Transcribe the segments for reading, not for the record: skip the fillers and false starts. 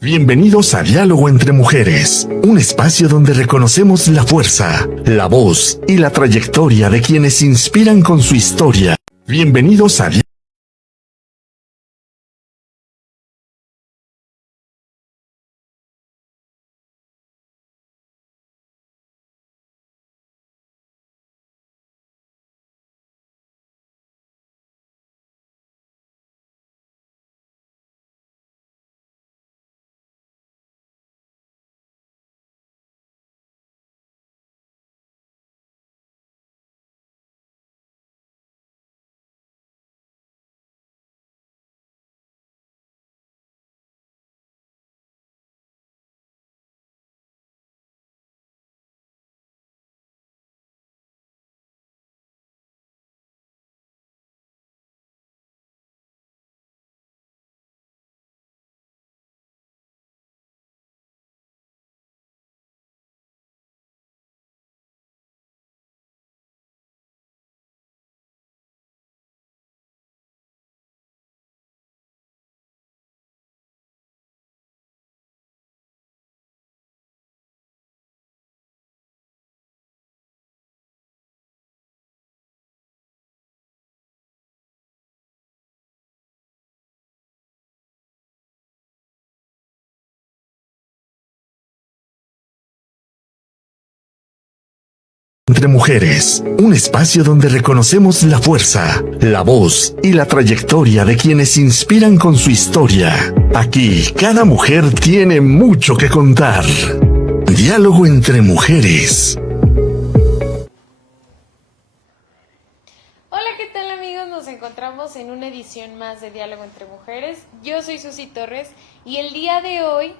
Bienvenidos a Diálogo entre Mujeres, un espacio donde reconocemos la fuerza, la voz y la trayectoria de quienes inspiran con su historia. Bienvenidos a Entre Mujeres, un espacio donde reconocemos la fuerza, la voz y la trayectoria de quienes inspiran con su historia. Aquí, cada mujer tiene mucho que contar. Diálogo entre Mujeres. Hola, ¿qué tal amigos? Nos encontramos en una edición más de Diálogo entre Mujeres. Yo soy Susi Torres y el día de hoy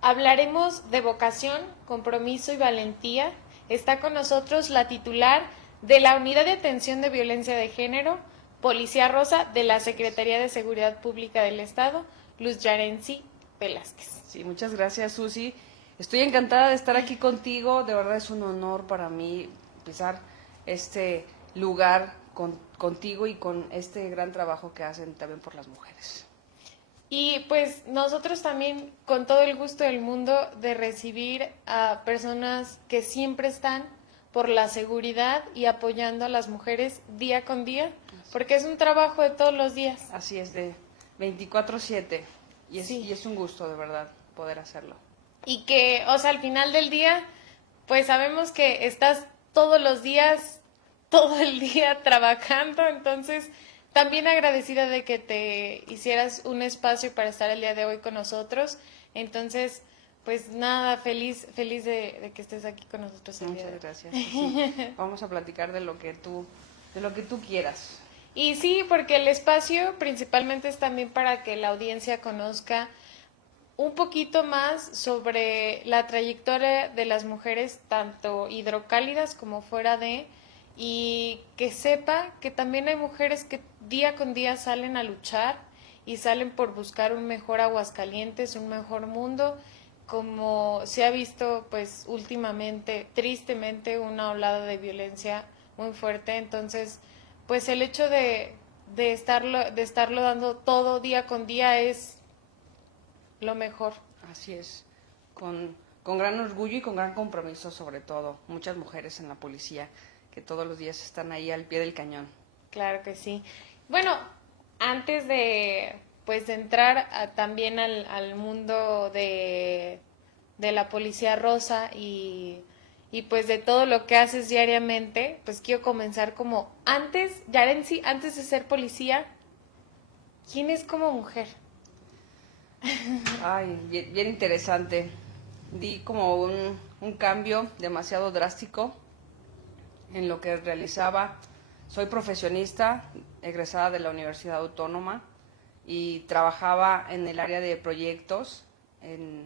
hablaremos de vocación, compromiso y valentía. Está con nosotros la titular de la Unidad de Atención de Violencia de Género, Policía Rosa de la Secretaría de Seguridad Pública del Estado, Luz Yarency Velázquez. Sí, muchas gracias, Susi. Estoy encantada de estar aquí contigo. De verdad es un honor para mí empezar este lugar contigo y con este gran trabajo que hacen también por las mujeres. Y pues nosotros también con todo el gusto del mundo de recibir a personas que siempre están por la seguridad y apoyando a las mujeres día con día, porque es un trabajo de todos los días. Así es, de 24/7 y Sí. y es un gusto de verdad poder hacerlo. Y que, o sea, al final del día, pues sabemos que estás todos los días, todo el día trabajando, entonces también agradecida de que te hicieras un espacio para estar el día de hoy con nosotros. Entonces, pues nada, feliz de que estés aquí con nosotros el día de hoy. Muchas gracias, Susi. Vamos a platicar de lo que tú quieras. Y sí, porque el espacio principalmente es también para que la audiencia conozca un poquito más sobre la trayectoria de las mujeres, tanto hidrocálidas como fuera de, y que sepa que también hay mujeres que día con día salen a luchar y salen por buscar un mejor Aguascalientes, un mejor mundo, como se ha visto pues últimamente, tristemente, una olada de violencia muy fuerte. Entonces, pues el hecho de estarlo dando todo día con día es lo mejor. Así es, con gran orgullo y con gran compromiso sobre todo. Muchas mujeres en la policía que todos los días están ahí al pie del cañón. Claro que sí. Bueno, antes de pues de entrar también al mundo de la Policía Rosa y pues de todo lo que haces diariamente, pues quiero comenzar como antes, Yarency, antes de ser policía, ¿quién es como mujer? Ay, bien interesante. Di como un cambio demasiado drástico en lo que realizaba. Soy profesionista, egresada de la Universidad Autónoma y trabajaba en el área de proyectos, en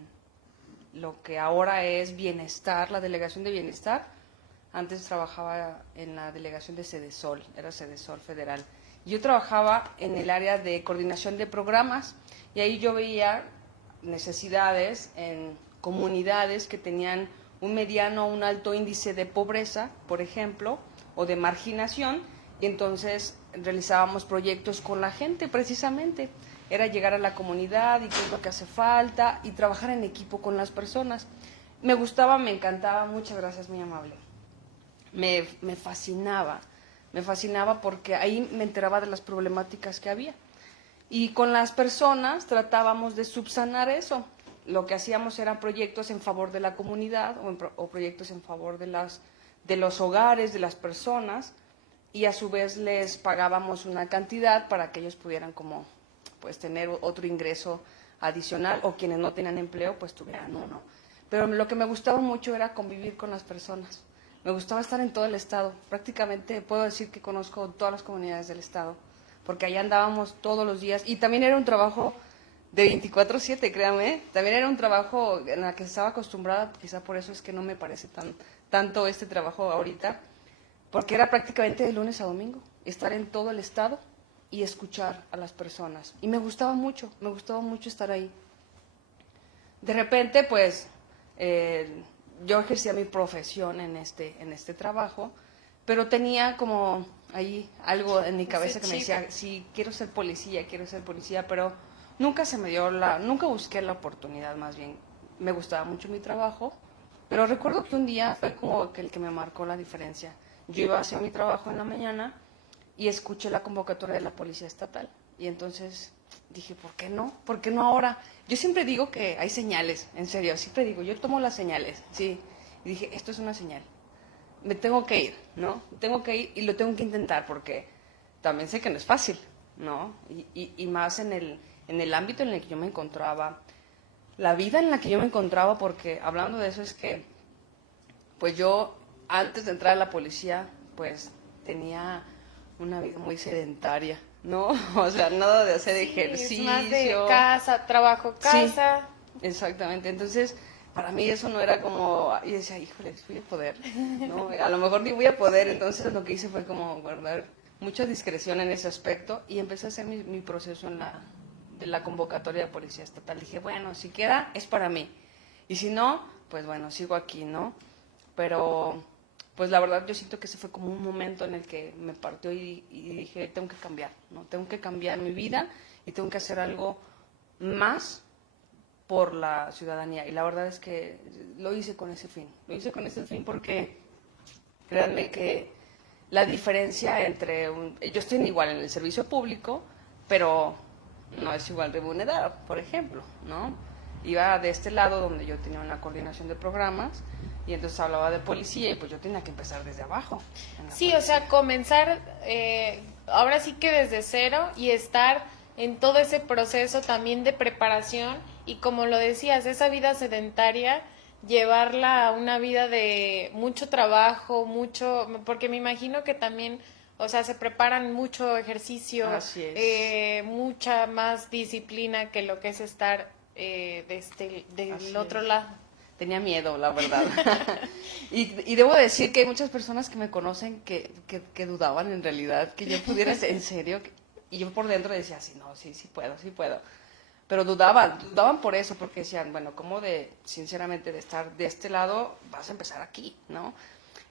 lo que ahora es Bienestar, la Delegación de Bienestar. Antes trabajaba en la delegación de Sedesol, era Sedesol Federal. Yo trabajaba en el área de coordinación de programas y ahí yo veía necesidades en comunidades que tenían un mediano o un alto índice de pobreza, por ejemplo, o de marginación, y entonces realizábamos proyectos con la gente precisamente. era llegar a la comunidad y qué es lo que hace falta y trabajar en equipo con las personas. Me gustaba, me encantaba, muchas gracias, muy amable. Me fascinaba porque ahí me enteraba de las problemáticas que había. Y con las personas tratábamos de subsanar eso. Lo que hacíamos eran proyectos en favor de la comunidad o proyectos en favor de los hogares, de las personas, y a su vez les pagábamos una cantidad para que ellos pudieran como pues tener otro ingreso adicional, o quienes no tenían empleo pues tuvieran uno. Pero lo que me gustaba mucho era convivir con las personas. Me gustaba estar en todo el estado. Prácticamente puedo decir que conozco todas las comunidades del estado, porque allá andábamos todos los días. Y también era un trabajo de 24/7, créame. También era un trabajo en el que estaba acostumbrada, quizá por eso es que no me parece tanto este trabajo ahorita, porque era prácticamente de lunes a domingo, estar en todo el estado y escuchar a las personas. Y me gustaba mucho estar ahí. De repente, pues, yo ejercía mi profesión en este trabajo, pero tenía como ahí algo en mi cabeza que me decía, sí, quiero ser policía, pero nunca se me dio nunca busqué la oportunidad, más bien. Me gustaba mucho mi trabajo, pero recuerdo que un día fue como que el que me marcó la diferencia. Yo iba a hacer mi trabajo en la mañana y escuché la convocatoria de la Policía Estatal. Y entonces dije, ¿por qué no? ¿Por qué no ahora? Yo siempre digo que hay señales, en serio, siempre digo, yo tomo las señales, sí. Y dije, esto es una señal. Me tengo que ir, ¿no? Tengo que ir y lo tengo que intentar porque también sé que no es fácil, ¿no? Y más en el ámbito en el que yo me encontraba, la vida en la que yo me encontraba, porque hablando de eso es que, pues yo, antes de entrar a la policía, pues tenía una vida muy sedentaria, ¿no? O sea, nada de hacer ejercicio. Es más de casa, trabajo, casa. Sí, exactamente. Entonces, para mí eso no era como, y decía, híjole, voy a poder, ¿no? A lo mejor ni voy a poder. Entonces lo que hice fue como guardar mucha discreción en ese aspecto y empecé a hacer mi proceso de la convocatoria de Policía Estatal. Dije, bueno, si queda, es para mí. Y si no, pues bueno, sigo aquí, ¿no? Pero pues la verdad yo siento que ese fue como un momento en el que me partió y dije, tengo que cambiar, ¿no? Tengo que cambiar mi vida y tengo que hacer algo más por la ciudadanía. Y la verdad es que lo hice con ese fin. Lo hice con ese fin porque, créanme que la diferencia entre yo estoy igual en el servicio público, pero no es igual remunerado, por ejemplo, ¿no? Iba de este lado donde yo tenía una coordinación de programas y entonces hablaba de policía y pues yo tenía que empezar desde abajo. Sí, o sea, comenzar ahora sí que desde cero y estar en todo ese proceso también de preparación y como lo decías, esa vida sedentaria, llevarla a una vida de mucho trabajo, porque me imagino que también, o sea, se preparan mucho ejercicio, Así es. Mucha más disciplina que lo que es estar del otro lado. Tenía miedo, la verdad. y debo decir que hay muchas personas que me conocen que dudaban en realidad que yo pudiera, en serio, y yo por dentro decía, sí, no, sí puedo. Pero dudaban por eso, porque decían, bueno, ¿cómo sinceramente, de estar de este lado, vas a empezar aquí, ¿no?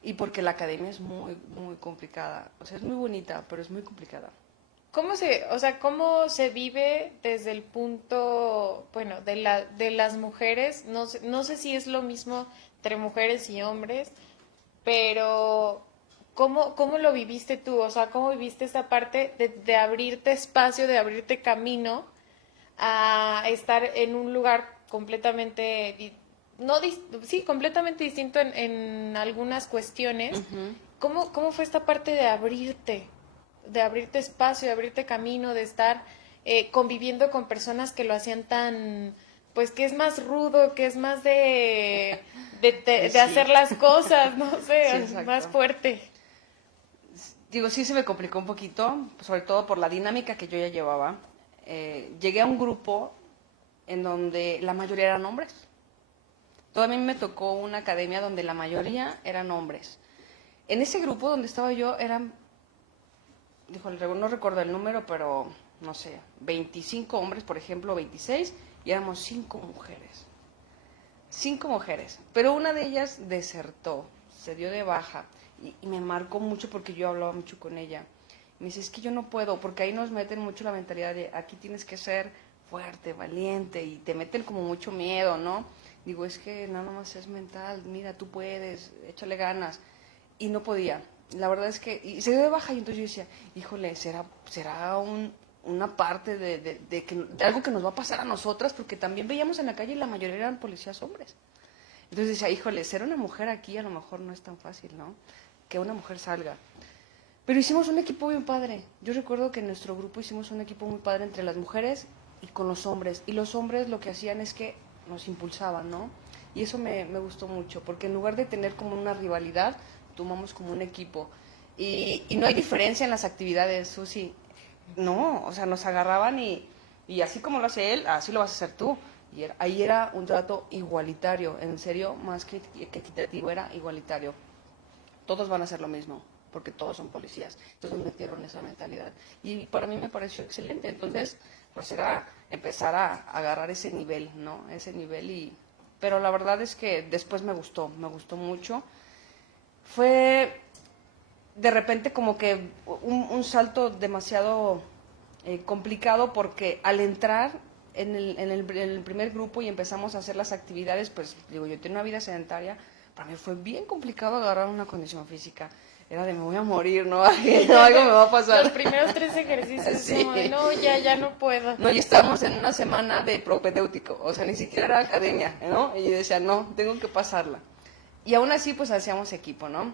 Y porque la academia es muy, muy complicada. O sea, es muy bonita, pero es muy complicada. ¿Cómo se vive desde el punto, bueno, de las mujeres? No sé si es lo mismo entre mujeres y hombres, pero ¿cómo lo viviste tú? O sea, ¿cómo viviste esta parte de abrirte espacio, de abrirte camino a estar en un lugar completamente, completamente distinto en algunas cuestiones? Uh-huh. ¿Cómo fue esta parte de abrirte espacio, de abrirte camino, de estar conviviendo con personas que lo hacían tan, pues que es más rudo, que es más de Sí. hacer las cosas, no sé, Sí, más fuerte? Digo, sí se me complicó un poquito, sobre todo por la dinámica que yo ya llevaba. Llegué a un grupo en donde la mayoría eran hombres. Todavía a mí me tocó una academia donde la mayoría eran hombres. En ese grupo donde estaba yo eran, no recuerdo el número, pero no sé, 25 hombres, por ejemplo, 26, y éramos 5 mujeres. 5 mujeres, pero una de ellas desertó, se dio de baja, y me marcó mucho porque yo hablaba mucho con ella. Me dice, es que yo no puedo, porque ahí nos meten mucho la mentalidad de aquí tienes que ser fuerte, valiente, y te meten como mucho miedo, ¿no? Digo, es que nada más es mental, mira, tú puedes, échale ganas. Y no podía. La verdad es que, y se dio de baja, y entonces yo decía, híjole, será una parte de algo que nos va a pasar a nosotras, porque también veíamos en la calle y la mayoría eran policías hombres. Entonces decía, híjole, ser una mujer aquí a lo mejor no es tan fácil, ¿no? Que una mujer salga. Pero hicimos un equipo bien padre. Yo recuerdo que en nuestro grupo hicimos un equipo muy padre entre las mujeres y con los hombres. Y los hombres lo que hacían es que nos impulsaban, ¿no? Y eso me gustó mucho, porque en lugar de tener como una rivalidad, tomamos como un equipo. Y no hay diferencia en las actividades, Susi. No, o sea, nos agarraban y así como lo hace él, así lo vas a hacer tú. Y ahí era un trato igualitario, en serio, más que equitativo, era igualitario. Todos van a hacer lo mismo, porque todos son policías. Entonces metieron esa mentalidad. Y para mí me pareció excelente. Entonces, pues era empezar a agarrar ese nivel, ¿no? Ese nivel pero la verdad es que después me gustó mucho. Fue de repente como que un salto demasiado complicado, porque al entrar en el primer grupo y empezamos a hacer las actividades, pues digo, yo tengo una vida sedentaria, para mí fue bien complicado agarrar una condición física. Era de me voy a morir, ¿no? Algo me va a pasar. Los primeros 3 ejercicios, Sí. como de, no, ya no puedo. No, y estábamos en una semana de propedéutico, o sea, ni siquiera era academia, ¿no? Y yo decía, no, tengo que pasarla. Y aún así, pues hacíamos equipo, ¿no?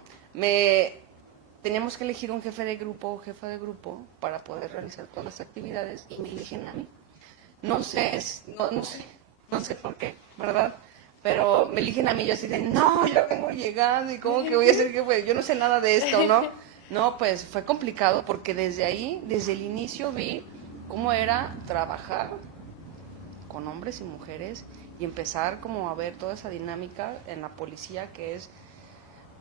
Teníamos que elegir un jefe de grupo o jefa de grupo para poder realizar todas las actividades, y me eligen a mí. No sé por qué, ¿verdad? Pero me eligen a mí, yo así de, no, yo vengo llegando, y cómo que voy a ser jefe, yo no sé nada de esto, ¿no? No, pues fue complicado, porque desde ahí, desde el inicio vi cómo era trabajar con hombres y mujeres y empezar como a ver toda esa dinámica en la policía, que es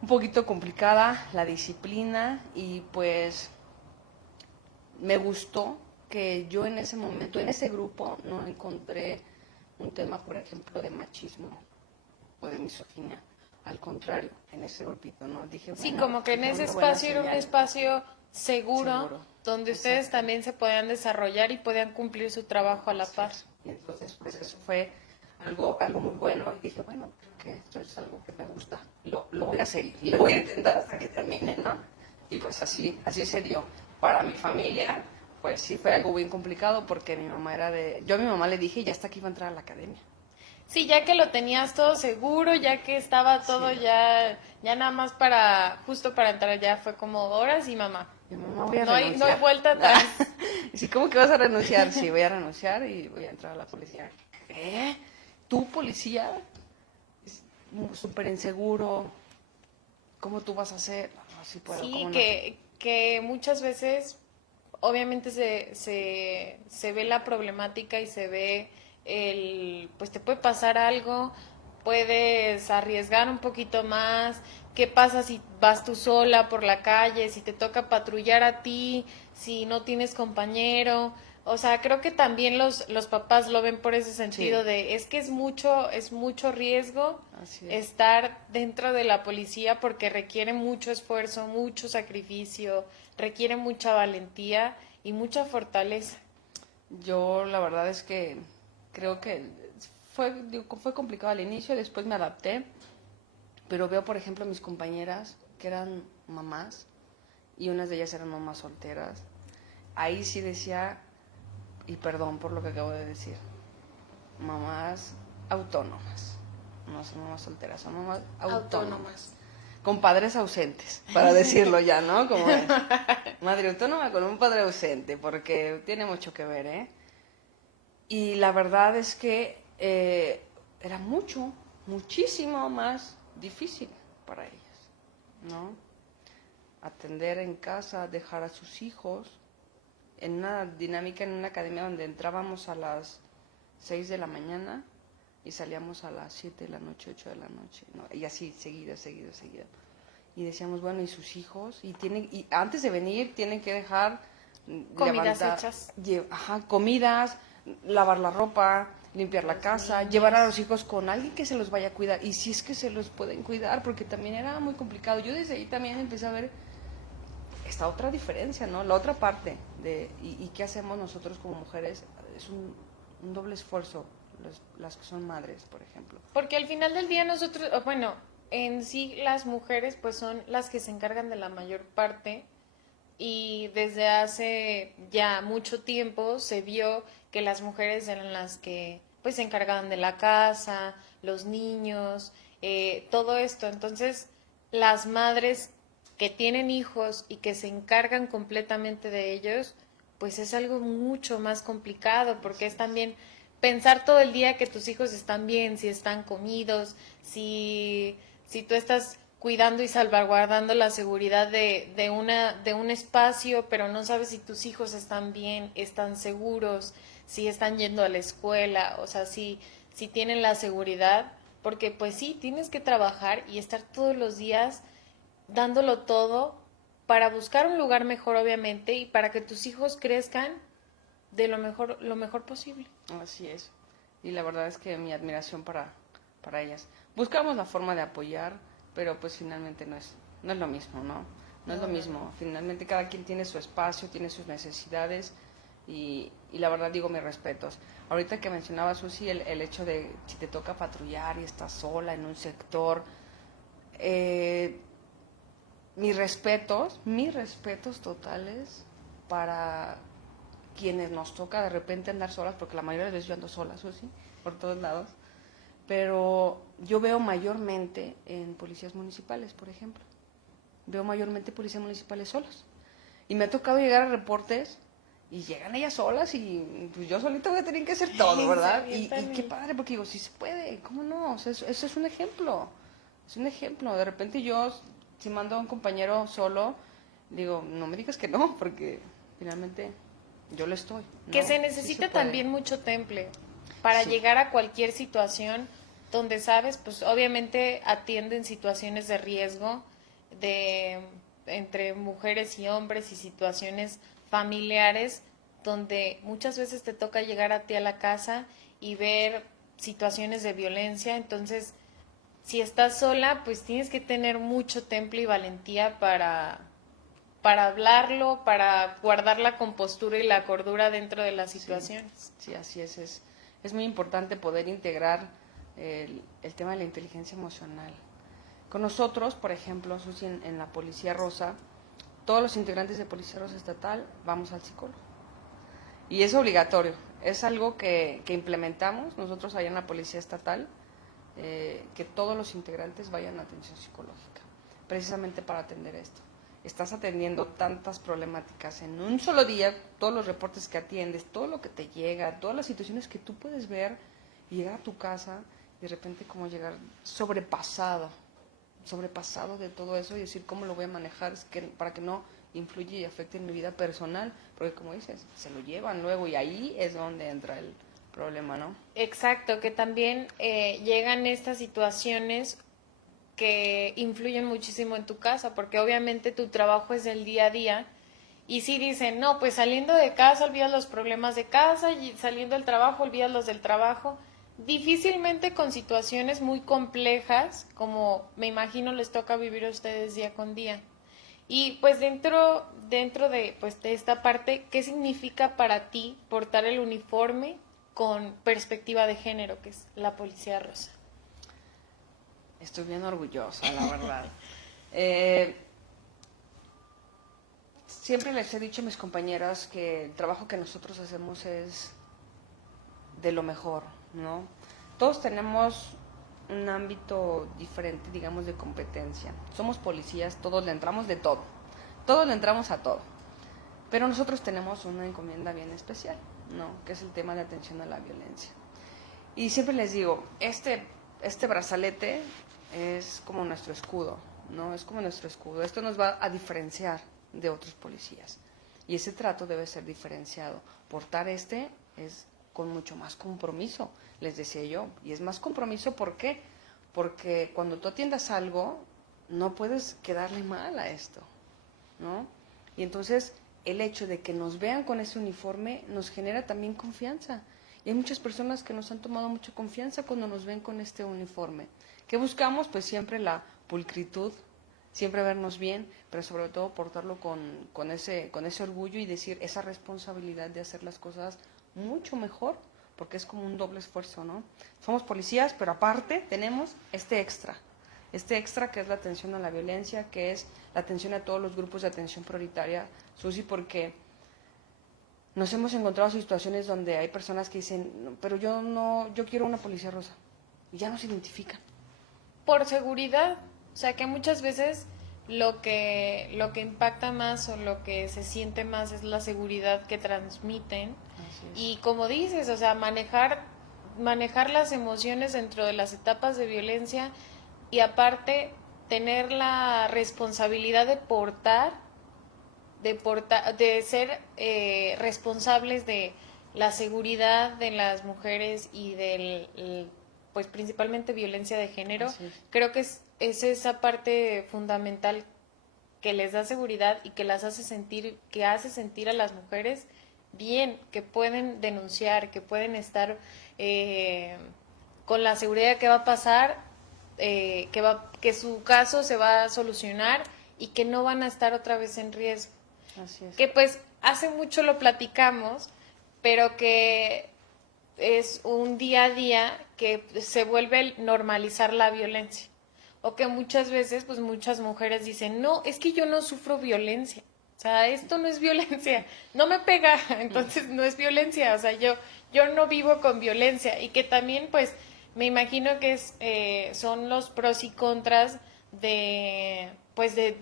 un poquito complicada, la disciplina, y pues me gustó que yo en ese momento, en ese grupo, no encontré un tema, por ejemplo, de machismo o de misoginia. Al contrario, en ese grupito, ¿no? Dije, bueno, Sí, como que en ese espacio era un espacio seguro, donde ustedes también se podían desarrollar y podían cumplir su trabajo a la par. Y entonces, pues eso fue algo muy bueno. Y dije, bueno, creo que esto es algo que me gusta. Lo voy a hacer y lo voy a intentar hasta que termine, ¿no? Y pues así se dio. Para mi familia, pues sí fue algo bien complicado, porque mi mamá yo a mi mamá le dije ya hasta que iba a entrar a la academia. Sí, ya que lo tenías todo seguro, ya que estaba todo ya nada más justo para entrar, ya fue como horas y mamá. Voy a no hay renunciar. vuelta atrás. Sí, ¿cómo que vas a renunciar? Sí, voy a renunciar y voy a entrar a la policía. ¿Qué? ¿Tú, policía? Súper inseguro. ¿Cómo tú vas a hacer? No, sí puedo. Sí, ¿cómo no? que muchas veces obviamente se ve la problemática y se ve pues te puede pasar algo, puedes arriesgar un poquito más. ¿Qué pasa si vas tú sola por la calle, si te toca patrullar a ti, si no tienes compañero? O sea, creo que también los papás lo ven por ese sentido, Sí. es que es mucho riesgo Así es. estar dentro de la policía, porque requiere mucho esfuerzo, mucho sacrificio, requiere mucha valentía y mucha fortaleza. Yo la verdad es que creo que fue complicado al inicio, después me adapté, pero veo, por ejemplo, mis compañeras que eran mamás, y unas de ellas eran mamás solteras. Ahí sí decía, y perdón por lo que acabo de decir, mamás autónomas, no son mamás solteras, son mamás autónomas. Con padres ausentes, para decirlo ya, ¿no? Como madre autónoma con un padre ausente, porque tiene mucho que ver, ¿eh? Y la verdad es que era muchísimo más difícil para ellas, ¿no? Atender en casa, dejar a sus hijos, en una dinámica, en una academia donde entrábamos a las 6 de la mañana y salíamos a las 7 de la noche, 8 de la noche, ¿no? Y así, seguido. Y decíamos, bueno, ¿y sus hijos? Y antes de venir tienen que dejar Comidas hechas. Comidas, lavar la ropa, limpiar la casa, llevar a los hijos con alguien que se los vaya a cuidar, y si es que se los pueden cuidar, porque también era muy complicado. Yo desde ahí también empecé a ver, esta otra diferencia, ¿no? La otra parte y qué hacemos nosotros como mujeres es un doble esfuerzo, las que son madres, por ejemplo. Porque al final del día nosotros, bueno, en sí las mujeres pues son las que se encargan de la mayor parte y desde hace ya mucho tiempo se vio que las mujeres eran las que pues se encargaban de la casa, los niños, todo esto. Entonces las madres que tienen hijos y que se encargan completamente de ellos, pues es algo mucho más complicado porque es también pensar todo el día que tus hijos están bien, si están comidos, si tú estás cuidando y salvaguardando la seguridad de un espacio, pero no sabes si tus hijos están bien, están seguros, si están yendo a la escuela, o sea, si tienen la seguridad, porque pues sí, tienes que trabajar y estar todos los días dándolo todo para buscar un lugar mejor, obviamente, y para que tus hijos crezcan de lo mejor posible. Así es. Y la verdad es que mi admiración para ellas. Buscamos la forma de apoyar, pero pues finalmente no es lo mismo, ¿no? No es lo mismo. Finalmente cada quien tiene su espacio, tiene sus necesidades y la verdad digo mis respetos. Ahorita que mencionaba Susi el hecho de si te toca patrullar y estás sola en un sector, mis respetos totales para quienes nos toca de repente andar solas, porque la mayoría de las veces yo ando sola, Susi, por todos lados, pero yo veo mayormente en policías municipales, por ejemplo, veo mayormente policías municipales solos, y me ha tocado llegar a reportes, y llegan ellas solas, y pues yo solita voy a tener que hacer todo, ¿verdad? Y qué padre, porque digo, sí se puede, ¿cómo no? O sea, eso es un ejemplo, de repente yo, si mando a un compañero solo, digo, no me digas que no, porque finalmente yo lo estoy, ¿no? Que se necesita sí se también mucho temple para llegar a cualquier situación donde sabes, pues obviamente atienden situaciones de riesgo de entre mujeres y hombres y situaciones familiares donde muchas veces te toca llegar a ti a la casa y ver situaciones de violencia. Entonces si estás sola, pues tienes que tener mucho temple y valentía para hablarlo, para guardar la compostura y la cordura dentro de las situaciones. Sí, así es. Es muy importante poder integrar el tema de la inteligencia emocional. Con nosotros, por ejemplo, Susi, en la Policía Rosa, todos los integrantes de Policía Rosa Estatal vamos al psicólogo. Y es obligatorio, es algo que implementamos nosotros allá en la Policía Estatal, que todos los integrantes vayan a atención psicológica, precisamente para atender esto. Estás atendiendo tantas problemáticas en un solo día, todos los reportes que atiendes, todo lo que te llega, todas las situaciones que tú puedes ver y llegar a tu casa y de repente como llegar sobrepasado de todo eso y decir cómo lo voy a manejar para que no influya y afecte en mi vida personal, porque como dices, se lo llevan luego y ahí es donde entra el problema, ¿no? Exacto, que también llegan estas situaciones que influyen muchísimo en tu casa, porque obviamente tu trabajo es el día a día, y si dicen, no, pues saliendo de casa olvidas los problemas de casa, y saliendo del trabajo olvidas los del trabajo, difícilmente con situaciones muy complejas, como me imagino les toca vivir a ustedes día con día. Y pues dentro de, pues, de esta parte, ¿qué significa para ti portar el uniforme con perspectiva de género, que es la Policía Rosa? Estoy bien orgullosa, la verdad. Siempre les he dicho a mis compañeras que el trabajo que nosotros hacemos es de lo mejor, ¿no? Todos tenemos un ámbito diferente, digamos, de competencia. Somos policías, todos le entramos de todo. Todos le entramos a todo. Pero nosotros tenemos una encomienda bien especial, ¿no? Que es el tema de atención a la violencia. Y siempre les digo, este brazalete es como nuestro escudo, ¿no? Es como nuestro escudo. Esto nos va a diferenciar de otros policías. Y ese trato debe ser diferenciado. Portar es con mucho más compromiso, les decía yo. Y es más compromiso, ¿por qué? Porque cuando tú atiendas algo, no puedes quedarle mal a esto, ¿no? Y entonces el hecho de que nos vean con ese uniforme nos genera también confianza. Y hay muchas personas que nos han tomado mucha confianza cuando nos ven con este uniforme. ¿Qué buscamos? Pues siempre la pulcritud, siempre vernos bien, pero sobre todo portarlo con ese orgullo y decir esa responsabilidad de hacer las cosas mucho mejor, porque es como un doble esfuerzo, ¿no? Somos policías, pero aparte tenemos este extra que es la atención a la violencia, que es la atención a todos los grupos de atención prioritaria, Susi, porque nos hemos encontrado situaciones donde hay personas que dicen, "No, pero yo quiero una policía rosa", y ya no se identifican. Por seguridad, o sea que muchas veces lo que impacta más o lo que se siente más es la seguridad que transmiten. Así es. Y como dices, o sea, manejar las emociones dentro de las etapas de violencia y aparte tener la responsabilidad de ser responsables de la seguridad de las mujeres y pues principalmente violencia de género. Así es. Creo que es esa parte fundamental que les da seguridad y que que hace sentir a las mujeres bien, que pueden denunciar, que pueden estar con la seguridad de que va a pasar, que su caso se va a solucionar y que no van a estar otra vez en riesgo. Así es. Que pues hace mucho lo platicamos, pero que es un día a día que se vuelve normalizar la violencia. O que muchas veces, pues muchas mujeres dicen, no, es que yo no sufro violencia. O sea, esto no es violencia, no me pega, entonces no es violencia. O sea, yo no vivo con violencia. Y que también, pues, me imagino que son los pros y contras de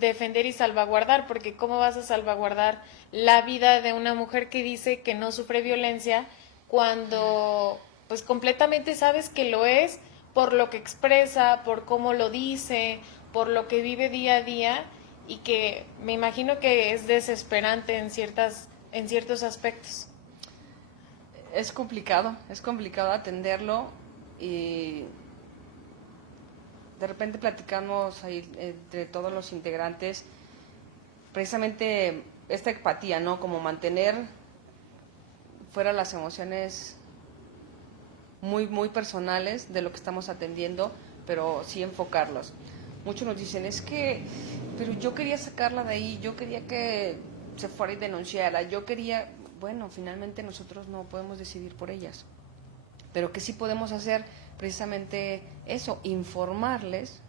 defender y salvaguardar, porque ¿cómo vas a salvaguardar la vida de una mujer que dice que no sufre violencia cuando pues completamente sabes que lo es por lo que expresa, por cómo lo dice, por lo que vive día a día y que me imagino que es desesperante en ciertos aspectos? Es complicado atenderlo y de repente platicamos ahí entre todos los integrantes precisamente esta empatía, ¿no? Como mantener fuera las emociones muy, muy personales de lo que estamos atendiendo, pero sí enfocarlos. Muchos nos dicen, pero yo quería sacarla de ahí, yo quería que se fuera y denunciara, bueno, finalmente nosotros no podemos decidir por ellas, pero que sí podemos hacer precisamente eso, informarles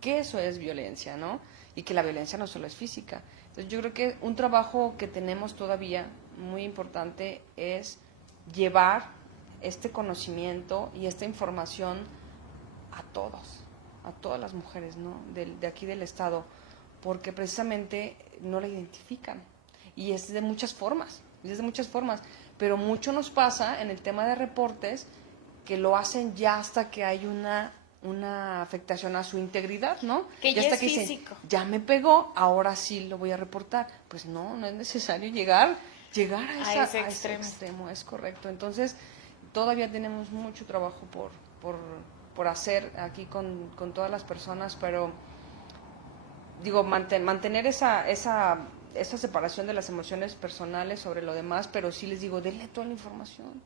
que eso es violencia, ¿no? Y que la violencia no solo es física. Entonces yo creo que un trabajo que tenemos todavía muy importante es llevar este conocimiento y esta información a todas las mujeres, ¿no? De aquí del estado, porque precisamente no la identifican. Y es de muchas formas, pero mucho nos pasa en el tema de reportes que lo hacen ya hasta que hay una afectación a su integridad, ¿no? Que ya hasta es que dicen, físico. ya me pegó, ahora sí lo voy a reportar. Pues no es necesario llegar a ese extremo, es correcto. Entonces, todavía tenemos mucho trabajo por hacer aquí con todas las personas, pero digo, mantener esa separación de las emociones personales sobre lo demás, pero sí les digo, denle toda la información.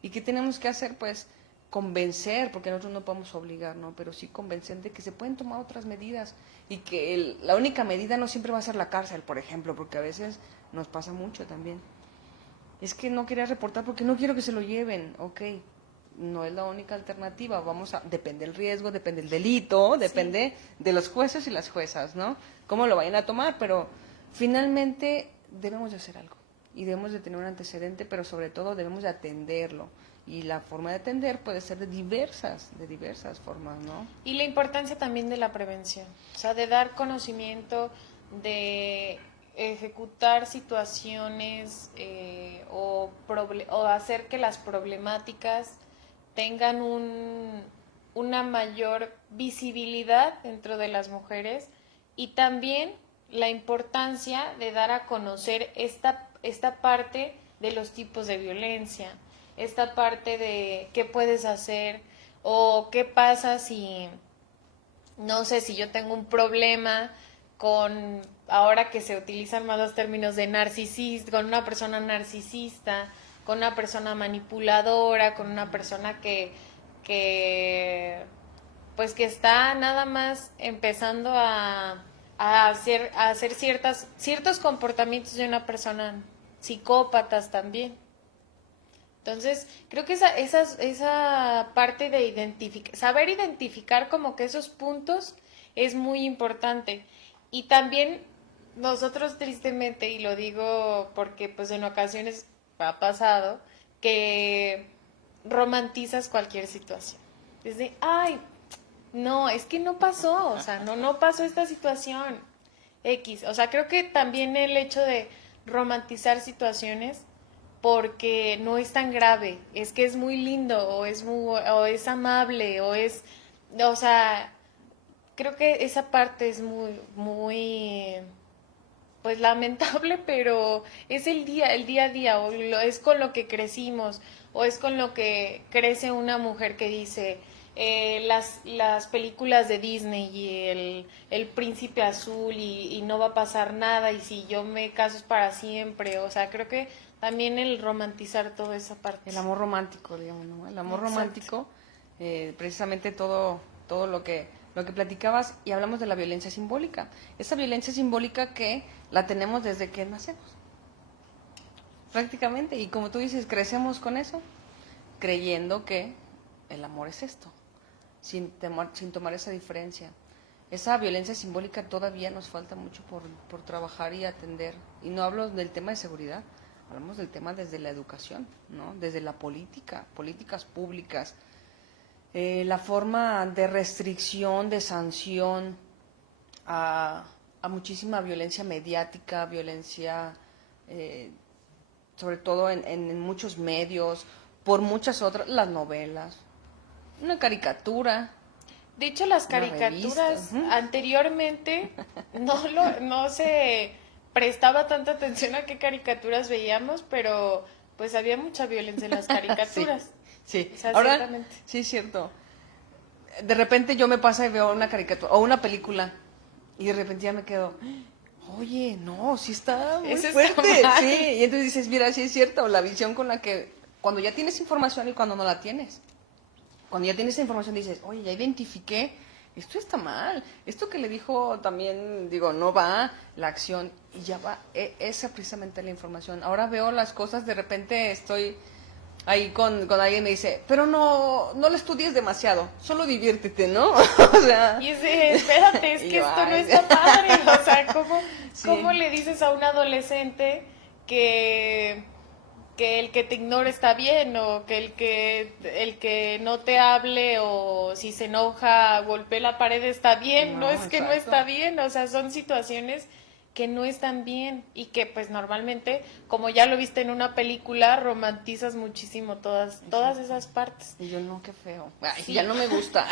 ¿Y qué tenemos que hacer? Pues convencer, porque nosotros no podemos obligar, ¿no? Pero sí convencer de que se pueden tomar otras medidas y que la única medida no siempre va a ser la cárcel, por ejemplo, porque a veces nos pasa mucho también. Es que no quería reportar porque no quiero que se lo lleven, ok, no es la única alternativa, depende del riesgo, depende del delito, depende de los jueces y las juezas, ¿no? Cómo lo vayan a tomar, pero finalmente debemos de hacer algo y debemos de tener un antecedente, pero sobre todo debemos de atenderlo. Y la forma de atender puede ser de diversas formas, ¿no? Y la importancia también de la prevención, o sea, de dar conocimiento, de ejecutar situaciones o hacer que las problemáticas tengan una mayor visibilidad dentro de las mujeres y también la importancia de dar a conocer esta parte de los tipos de violencia, esta parte de qué puedes hacer o qué pasa si, no sé, si yo tengo un problema ahora que se utilizan más los términos de narcisista, con una persona narcisista, con una persona manipuladora, con una persona que pues que está nada más empezando a hacer ciertos comportamientos de una persona, psicópatas también. Entonces, creo que esa parte de saber identificar como que esos puntos es muy importante. Y también nosotros tristemente, y lo digo porque pues en ocasiones ha pasado, que romantizas cualquier situación. Desde, ay, no, es que no pasó, o sea, no pasó esta situación X. O sea, creo que también el hecho de romantizar situaciones porque no es tan grave, es que es muy lindo o es amable o sea, creo que esa parte es muy pues lamentable, pero es el día a día es con lo que crecimos o es con lo que crece una mujer que dice las películas de Disney y el príncipe azul y no va a pasar nada y si yo me caso es para siempre, o sea, creo que también el romantizar toda esa parte. El amor romántico, digamos, ¿no? El amor Exacto. romántico, precisamente todo lo que platicabas, y hablamos de la violencia simbólica. Esa violencia simbólica que la tenemos desde que nacemos, prácticamente. Y como tú dices, crecemos con eso, creyendo que el amor es esto, sin tomar esa diferencia. Esa violencia simbólica todavía nos falta mucho por trabajar y atender. Y no hablo del tema de seguridad, hablamos del tema desde la educación, ¿no? Desde la política, políticas públicas, la forma de restricción, de sanción a muchísima violencia mediática, violencia sobre todo en muchos medios, por muchas otras, las novelas, una caricatura. De hecho, las Una revista, caricaturas anteriormente no se prestaba tanta atención a qué caricaturas veíamos, pero pues había mucha violencia en las caricaturas. Sí, O sea, ahora ciertamente. sí es cierto. De repente yo me pasa y veo una caricatura o una película y de repente ya me quedo, oye, no, sí está muy Eso está fuerte. mal. Sí, y entonces dices, mira, sí es cierto, la visión con la que, cuando ya tienes información y cuando no la tienes. Cuando ya tienes esa información dices, oye, ya identifiqué, esto está mal, esto que le dijo también, digo, no va la acción y ya va, esa precisamente la información. Ahora veo las cosas, de repente estoy ahí con alguien me dice, pero no lo estudies demasiado, solo diviértete, ¿no? O sea, Y es de, espérate, es y que yo, esto no ay. está padre. O sea, Sí. ¿cómo le dices a un adolescente que el que te ignore está bien o que el que no te hable o si se enoja golpee la pared está bien? No No, es que no exacto. está bien, o sea, son situaciones que no están bien y que pues normalmente, como ya lo viste en una película, romantizas muchísimo todas esas partes. Y yo, no, qué feo. Ay, Sí. ya no me gusta.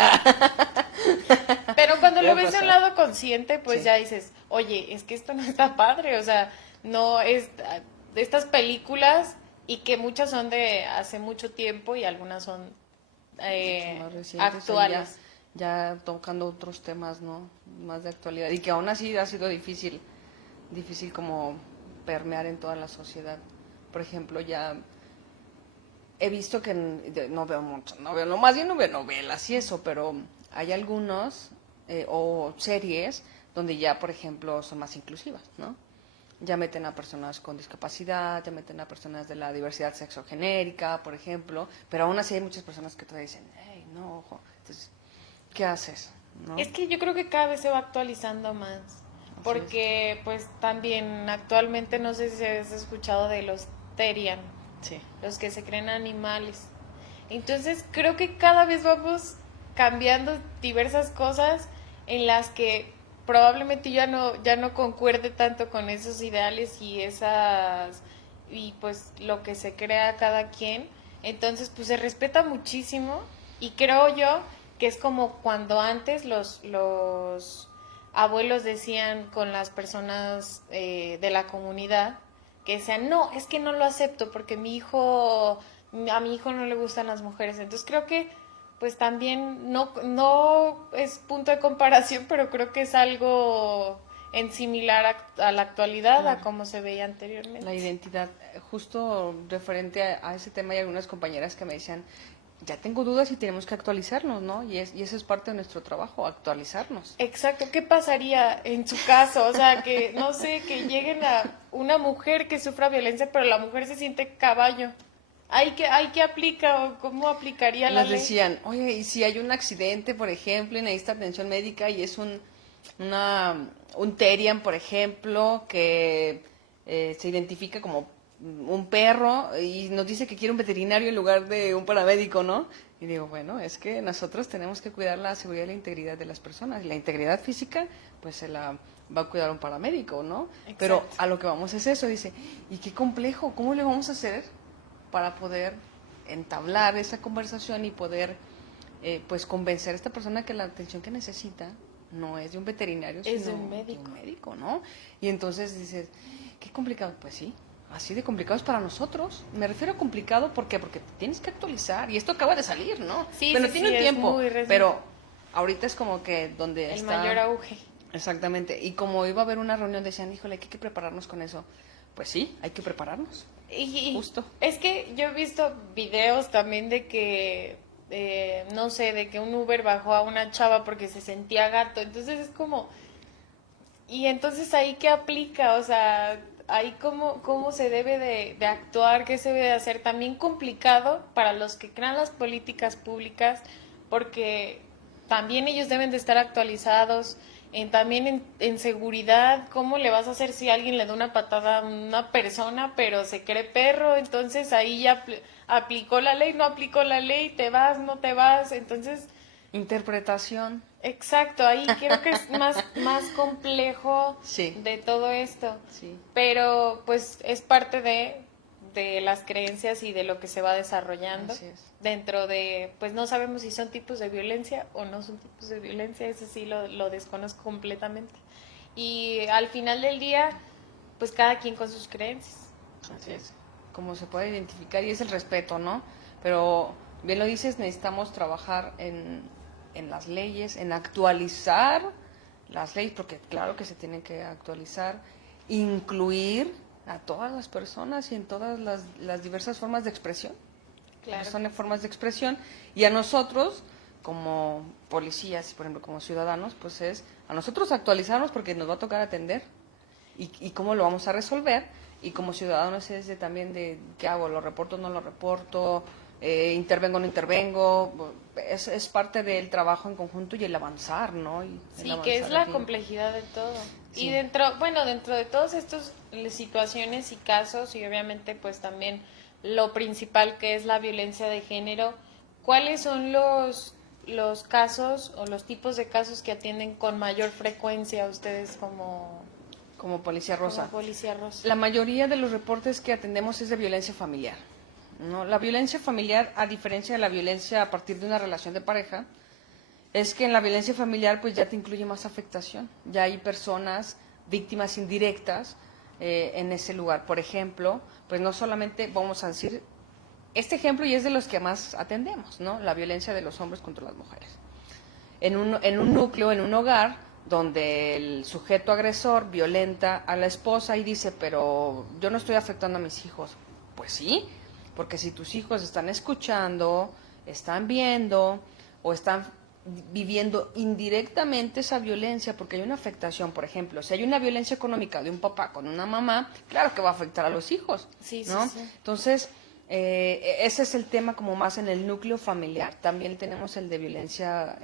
Pero cuando lo Ya ves de un pasó. lado consciente, pues Sí. ya dices, oye, es que esto no está padre, o sea, no es de estas películas y que muchas son de hace mucho tiempo y algunas son Mucho más recientes, actuales. ya tocando otros temas, ¿no? Más de actualidad. Y que aún así ha sido difícil como permear en toda la sociedad. Por ejemplo, ya he visto que no veo mucho, no, más bien no veo novelas y eso, pero hay algunos o series donde ya, por ejemplo, son más inclusivas, ¿no? Ya meten a personas con discapacidad, ya meten a personas de la diversidad sexogenérica, por ejemplo, pero aún así hay muchas personas que todavía dicen, hey, no, ojo, entonces, ¿qué haces? ¿No? Es que yo creo que cada vez se va actualizando más, porque pues también actualmente no sé si has escuchado de los Terian, Sí. los que se creen animales. Entonces creo que cada vez vamos cambiando diversas cosas en las que probablemente ya no concuerde tanto con esos ideales y pues lo que se crea cada quien. Entonces pues se respeta muchísimo y creo yo que es como cuando antes los abuelos decían con las personas de la comunidad que decían, no, es que no lo acepto porque a mi hijo no le gustan las mujeres. Entonces creo que pues también no es punto de comparación, pero creo que es algo en similar a la actualidad, Claro. a como se veía anteriormente. La identidad, justo referente a ese tema, hay algunas compañeras que me decían, ya tengo dudas y tenemos que actualizarnos, ¿no? Y eso es parte de nuestro trabajo, actualizarnos. Exacto, ¿qué pasaría en su caso? O sea, que no sé, que lleguen a una mujer que sufra violencia, pero la mujer se siente caballo. ¿Hay que aplica o cómo aplicaría la Nos ley? decían, oye, y si hay un accidente, por ejemplo, y necesita atención médica y es un Terrier, por ejemplo, que se identifica como un perro y nos dice que quiere un veterinario en lugar de un paramédico, ¿no? Y digo, bueno, es que nosotros tenemos que cuidar la seguridad y la integridad de las personas. Y la integridad física, pues se la va a cuidar un paramédico, ¿no? Exacto. Pero a lo que vamos es eso, dice, y qué complejo, ¿cómo le vamos a hacer para poder entablar esa conversación y poder pues convencer a esta persona que la atención que necesita no es de un veterinario, Es sino de un médico. ¿no? Y entonces dices, qué complicado, pues sí, así de complicado es para nosotros. Me refiero a complicado, ¿por qué? Porque tienes que actualizar, y esto acaba de salir, ¿no? Sí, bueno, sí, tiene sí, un es tiempo, muy reciente. pero ahorita es como que donde El está... mayor auge. Exactamente, y como iba a haber una reunión, decían, híjole, que hay que prepararnos con eso. Pues sí, hay que prepararnos. Y Justo. es que yo he visto videos también de que, no sé, de que un Uber bajó a una chava porque se sentía gato. Entonces es como, y entonces ahí qué aplica, o sea, ahí cómo se debe de actuar, qué se debe de hacer. También complicado para los que crean las políticas públicas, porque también ellos deben de estar actualizados. También en seguridad, ¿cómo le vas a hacer si alguien le da una patada a una persona, pero se cree perro? Entonces ahí ya aplicó la ley, no aplicó la ley, te vas, no te vas. Entonces, Interpretación. exacto, ahí creo que es más complejo Sí. de todo esto. Sí. Pero pues es parte de las creencias y de lo que se va desarrollando Así es. dentro de, pues no sabemos si son tipos de violencia o no son tipos de violencia, eso sí lo desconozco completamente. Y al final del día, pues cada quien con sus creencias. Así es. Como se puede identificar y es el respeto, ¿no? Pero bien lo dices, necesitamos trabajar en las leyes, en actualizar las leyes, porque claro que se tienen que actualizar, incluir a todas las personas y en todas las diversas formas de expresión. Claro. Son formas de expresión y a nosotros como policías, por ejemplo, como ciudadanos, pues es a nosotros actualizarnos porque nos va a tocar atender y cómo lo vamos a resolver, y como ciudadanos es de también de qué hago, lo reporto, no lo reporto, intervengo, no intervengo, es parte del trabajo en conjunto y el avanzar, ¿no? Y sí, que es la complejidad de todo. Sí. Y dentro de todas estas situaciones y casos, y obviamente pues también lo principal que es la violencia de género, ¿cuáles son los casos o los tipos de casos que atienden con mayor frecuencia ustedes como Policía Rosa? Como Policía Rosa. La mayoría de los reportes que atendemos es de violencia familiar, ¿no? La violencia familiar, a diferencia de la violencia a partir de una relación de pareja, es que en la violencia familiar pues ya te incluye más afectación. Ya hay personas, víctimas indirectas en ese lugar. Por ejemplo, pues no solamente vamos a decir este ejemplo, y es de los que más atendemos, ¿no? La violencia de los hombres contra las mujeres. En un núcleo, en un hogar, donde el sujeto agresor violenta a la esposa y dice, pero yo no estoy afectando a mis hijos. Pues sí, porque si tus hijos están escuchando, están viendo o están viviendo indirectamente esa violencia, porque hay una afectación, por ejemplo, si hay una violencia económica de un papá con una mamá, claro que va a afectar a los hijos, sí, ¿no? Sí. Entonces, ese es el tema como más en el núcleo familiar. También tenemos el de violencia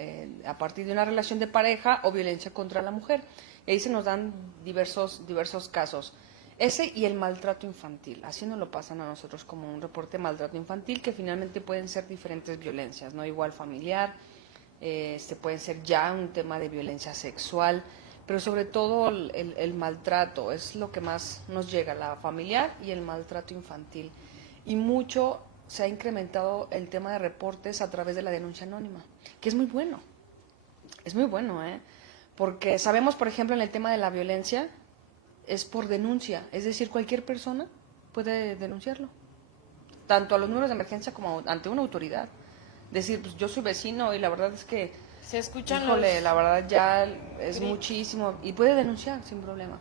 a partir de una relación de pareja o violencia contra la mujer. Y ahí se nos dan diversos casos. Ese y el maltrato infantil. Así nos lo pasan a nosotros como un reporte de maltrato infantil, que finalmente pueden ser diferentes violencias, ¿no? Igual familiar, puede ser ya un tema de violencia sexual, pero sobre todo el maltrato es lo que más nos llega, la familiar y el maltrato infantil. Y mucho se ha incrementado el tema de reportes a través de la denuncia anónima, que es muy bueno, porque sabemos, por ejemplo, en el tema de la violencia, es por denuncia, es decir, cualquier persona puede denunciarlo, tanto a los números de emergencia como ante una autoridad. Decir, pues yo soy vecino y la verdad es que, se escuchan híjole, la verdad ya es gritos. muchísimo, y puede denunciar sin problema.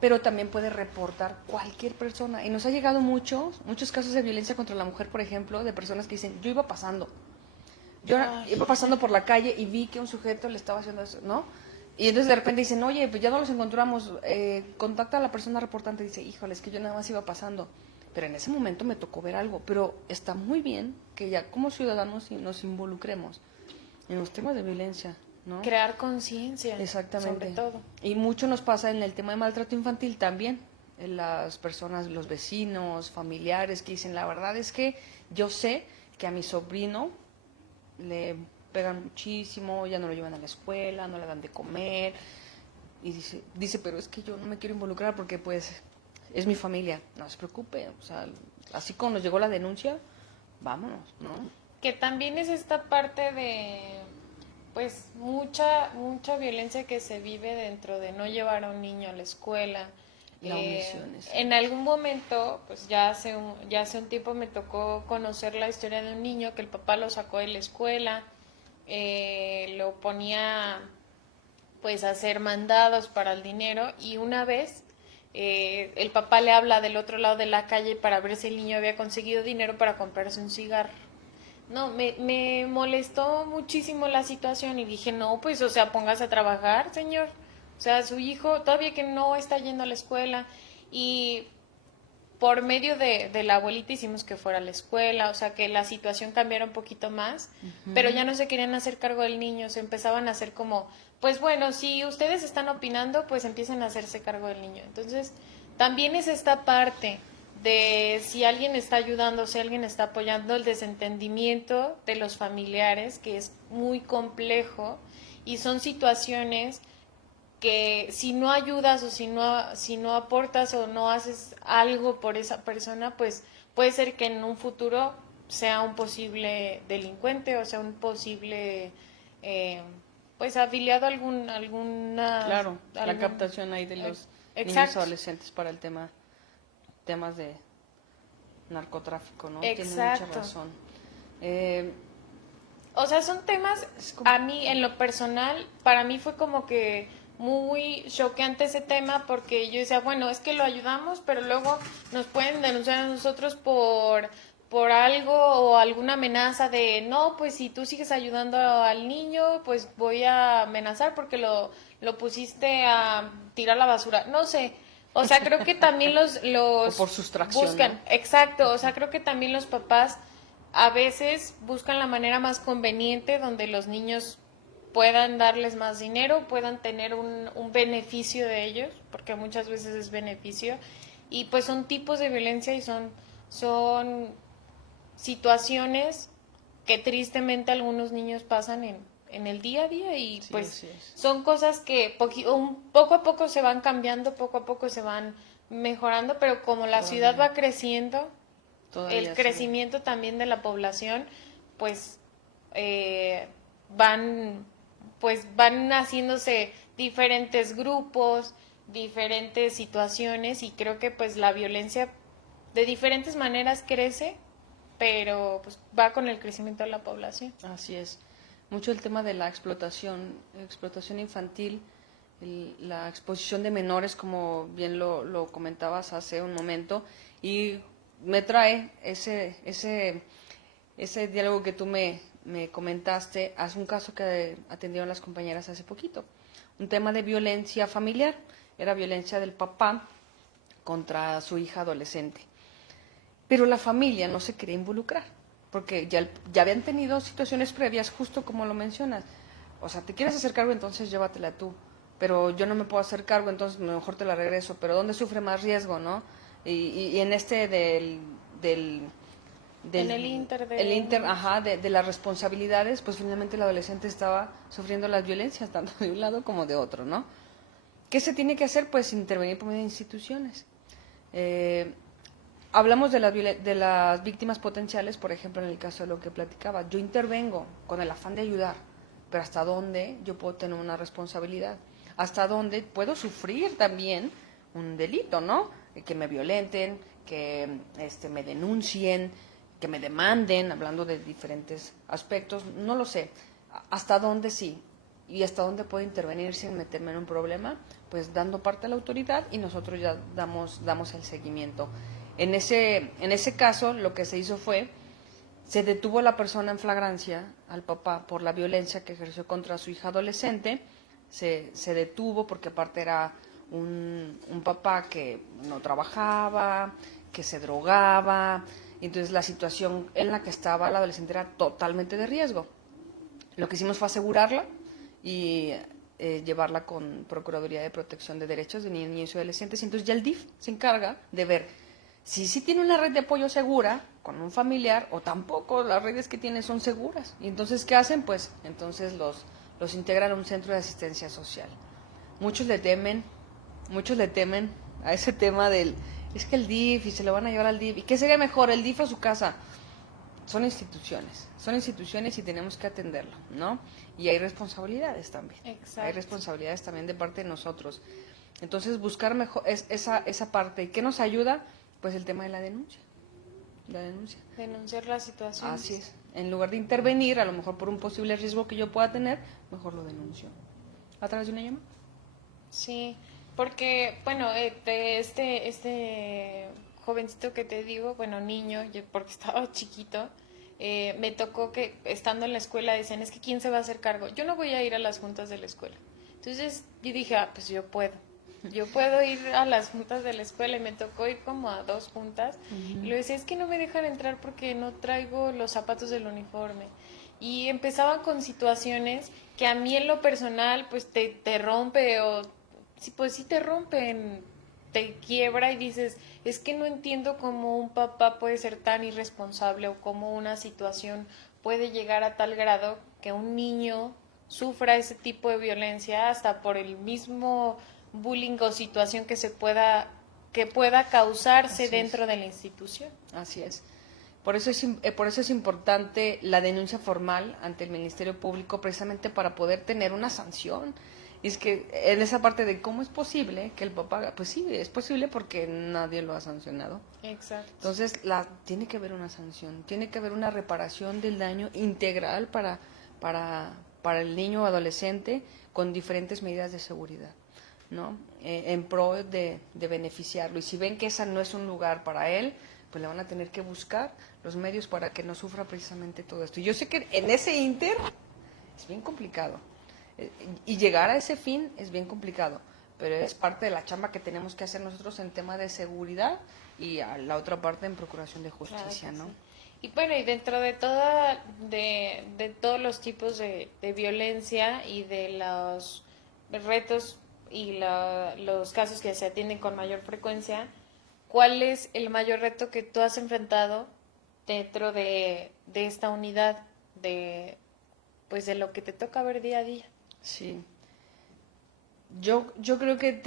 pero también puede reportar cualquier persona. Y nos ha llegado muchos casos de violencia contra la mujer, por ejemplo, de personas que dicen, yo iba pasando por la calle y vi que un sujeto le estaba haciendo eso, ¿no? Y entonces de repente dicen, oye, pues ya no los encontramos, contacta a la persona reportante y dice, híjole, es que yo nada más iba pasando. Pero en ese momento me tocó ver algo. Pero está muy bien que ya como ciudadanos nos involucremos en los temas de violencia, ¿no? Crear conciencia. Exactamente. Sobre todo. Y mucho nos pasa en el tema de maltrato infantil también. Las personas, los vecinos, familiares que dicen, la verdad es que yo sé que a mi sobrino le pegan muchísimo, ya no lo llevan a la escuela, no le dan de comer. Y dice, pero es que yo no me quiero involucrar porque pues es mi familia. No se preocupe, o sea, así como nos llegó la denuncia, vámonos, ¿no? Que también es esta parte de, pues, mucha violencia que se vive dentro de no llevar a un niño a la escuela. La omisión es... En algún momento, pues ya hace un tiempo me tocó conocer la historia de un niño que el papá lo sacó de la escuela, lo ponía pues a hacer mandados para el dinero, y una vez el papá le habla del otro lado de la calle para ver si el niño había conseguido dinero para comprarse un cigarro. No, me molestó muchísimo la situación y dije, no, pues, o sea, póngase a trabajar, señor. O sea, su hijo todavía que no está yendo a la escuela, y por medio de la abuelita hicimos que fuera a la escuela, o sea, que la situación cambiara un poquito más, pero ya no se querían hacer cargo del niño, se empezaban a hacer como, pues bueno, si ustedes están opinando, pues empiecen a hacerse cargo del niño. Entonces, también es esta parte de si alguien está ayudando, si alguien está apoyando, el desentendimiento de los familiares, que es muy complejo, y son situaciones que si no ayudas o si no aportas o no haces algo por esa persona, pues puede ser que en un futuro sea un posible delincuente o sea un posible pues afiliado a alguna... Claro, la captación ahí de los niños adolescentes para el temas de narcotráfico, ¿no? Exacto. Tiene mucha razón. O sea, son temas, a mí en lo personal, para mí fue como que muy choqueante ese tema, porque yo decía, bueno, es que lo ayudamos, pero luego nos pueden denunciar a nosotros por algo o alguna amenaza de, no, pues si tú sigues ayudando al niño, pues voy a amenazar porque lo pusiste a tirar la basura. No sé, o sea, creo que también los o por sustracción, buscan, ¿no? exacto, o sea, creo que también los papás a veces buscan la manera más conveniente donde los niños puedan darles más dinero, puedan tener un beneficio de ellos, porque muchas veces es beneficio, y pues son tipos de violencia y son situaciones que tristemente algunos niños pasan en el día a día, y Sí, pues son cosas que poco a poco se van cambiando, poco a poco se van mejorando, pero como la ciudad va creciendo, el crecimiento también de la población, pues van haciéndose diferentes grupos, diferentes situaciones, y creo que pues la violencia de diferentes maneras crece, pero pues va con el crecimiento de la población. Así es. Mucho el tema de la explotación infantil, la exposición de menores, como bien lo comentabas hace un momento, y me trae ese diálogo que tú me comentaste hace un caso que atendieron las compañeras hace poquito. Un tema de violencia familiar, era violencia del papá contra su hija adolescente. Pero la familia no se quería involucrar, porque ya habían tenido situaciones previas, justo como lo mencionas. O sea, ¿te quieres hacer cargo? Entonces llévatela tú. Pero yo no me puedo hacer cargo, entonces mejor te la regreso. Pero ¿dónde sufre más riesgo, no? Y en este en el inter de las responsabilidades, pues finalmente el adolescente estaba sufriendo las violencias, tanto de un lado como de otro, ¿no? ¿Qué se tiene que hacer? Pues intervenir por medio de instituciones. Hablamos de las víctimas potenciales, por ejemplo, en el caso de lo que platicaba. Yo intervengo con el afán de ayudar, pero ¿hasta dónde yo puedo tener una responsabilidad? ¿Hasta dónde puedo sufrir también un delito, ¿no? Que me violenten, que me denuncien, que me demanden, hablando de diferentes aspectos, no lo sé. ¿Hasta dónde sí? ¿Y hasta dónde puedo intervenir sin meterme en un problema? Pues dando parte a la autoridad y nosotros ya damos el seguimiento. En ese caso, lo que se hizo fue, se detuvo a la persona en flagrancia, al papá, por la violencia que ejerció contra su hija adolescente. Se detuvo porque aparte era un papá que no trabajaba, que se drogaba. Entonces la situación en la que estaba la adolescente era totalmente de riesgo. Lo que hicimos fue asegurarla y llevarla con Procuraduría de Protección de Derechos de Niños y Adolescentes. Y entonces ya el DIF se encarga de ver si sí tiene una red de apoyo segura con un familiar o tampoco las redes que tiene son seguras. Y entonces, ¿qué hacen? Pues entonces los integran a un centro de asistencia social. Muchos le temen a ese tema del, es que el DIF y se lo van a llevar al DIF. ¿Y qué sería mejor, el DIF o su casa? Son instituciones y tenemos que atenderlo, ¿no? Y hay responsabilidades también. Exacto. Hay responsabilidades también de parte de nosotros. Entonces, buscar mejor esa parte. ¿Y qué nos ayuda? Pues el tema de la denuncia. Denunciar la situación. Así es. En lugar de intervenir, a lo mejor por un posible riesgo que yo pueda tener, mejor lo denuncio. ¿A través de una llamada? Sí, porque, bueno, de este jovencito que te digo, bueno, niño, porque estaba chiquito, me tocó que estando en la escuela decían, es que ¿quién se va a hacer cargo? Yo no voy a ir a las juntas de la escuela. Entonces yo dije, pues yo puedo ir a las juntas de la escuela y me tocó ir como a 2 juntas. Y le decía, es que no me dejan entrar porque no traigo los zapatos del uniforme. Y empezaban con situaciones que a mí en lo personal pues te rompe o sí, pues sí te rompen, te quiebra y dices, es que no entiendo cómo un papá puede ser tan irresponsable o cómo una situación puede llegar a tal grado que un niño sufra ese tipo de violencia hasta por el mismo bullying o situación que pueda causarse dentro de la institución. Así es. Por eso es importante la denuncia formal ante el Ministerio Público, precisamente para poder tener una sanción. Y es que en esa parte de cómo es posible que el papá, pues sí, es posible porque nadie lo ha sancionado. Exacto. Entonces, tiene que haber una sanción, tiene que haber una reparación del daño integral para el niño o adolescente con diferentes medidas de seguridad, ¿no? En pro de beneficiarlo. Y si ven que esa no es un lugar para él, pues le van a tener que buscar los medios para que no sufra precisamente todo esto. Y yo sé que en ese inter es bien complicado. Y llegar a ese fin es bien complicado, pero es parte de la chamba que tenemos que hacer nosotros en tema de seguridad y a la otra parte en procuración de justicia, claro, ¿no? Sí. Y bueno, y dentro de de todos los tipos de violencia y de los retos y los casos que se atienden con mayor frecuencia, ¿cuál es el mayor reto que tú has enfrentado dentro de esta unidad pues de lo que te toca ver día a día? Sí. Yo creo que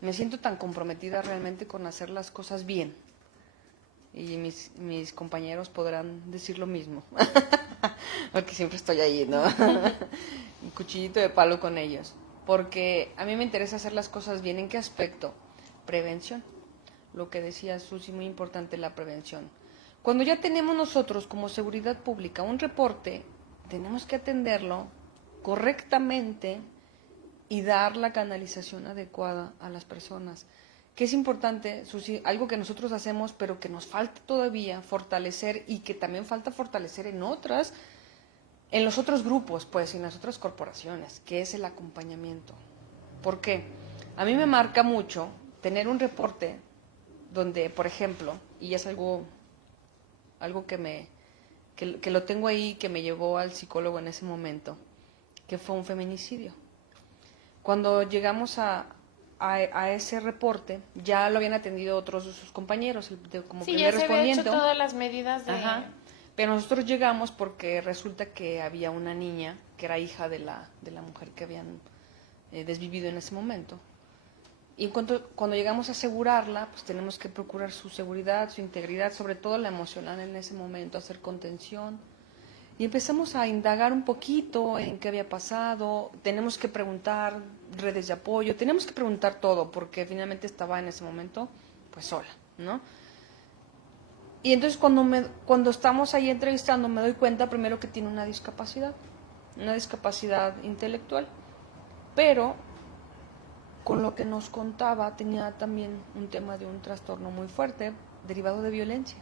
me siento tan comprometida realmente con hacer las cosas bien. Y mis compañeros podrán decir lo mismo. Porque siempre estoy ahí, ¿no? Un cuchillito de palo con ellos. Porque a mí me interesa hacer las cosas bien. ¿En qué aspecto? Prevención. Lo que decía Susi, muy importante la prevención. Cuando ya tenemos nosotros como seguridad pública un reporte, tenemos que atenderlo correctamente y dar la canalización adecuada a las personas. Que es importante, Susi, algo que nosotros hacemos, pero que nos falta todavía fortalecer y que también falta fortalecer en los otros grupos, pues, y en las otras corporaciones, que es el acompañamiento. ¿Por qué? A mí me marca mucho tener un reporte donde, por ejemplo, y es algo que lo tengo ahí, que me llevó al psicólogo en ese momento, que fue un feminicidio. Cuando llegamos a ese reporte, ya lo habían atendido otros de sus compañeros, como sí, primer ya se había hecho respondiente. todas las medidas de... Ajá. Pero nosotros llegamos porque resulta que había una niña que era hija de la mujer que habían desvivido en ese momento. Y cuando llegamos a asegurarla, pues tenemos que procurar su seguridad, su integridad, sobre todo la emocional en ese momento, hacer contención. Y empezamos a indagar un poquito en qué había pasado, tenemos que preguntar redes de apoyo, tenemos que preguntar todo, porque finalmente estaba en ese momento pues sola, ¿no? Y entonces cuando estamos ahí entrevistando me doy cuenta primero que tiene una discapacidad. una discapacidad intelectual, pero con lo que nos contaba tenía también un tema de un trastorno muy fuerte derivado de violencia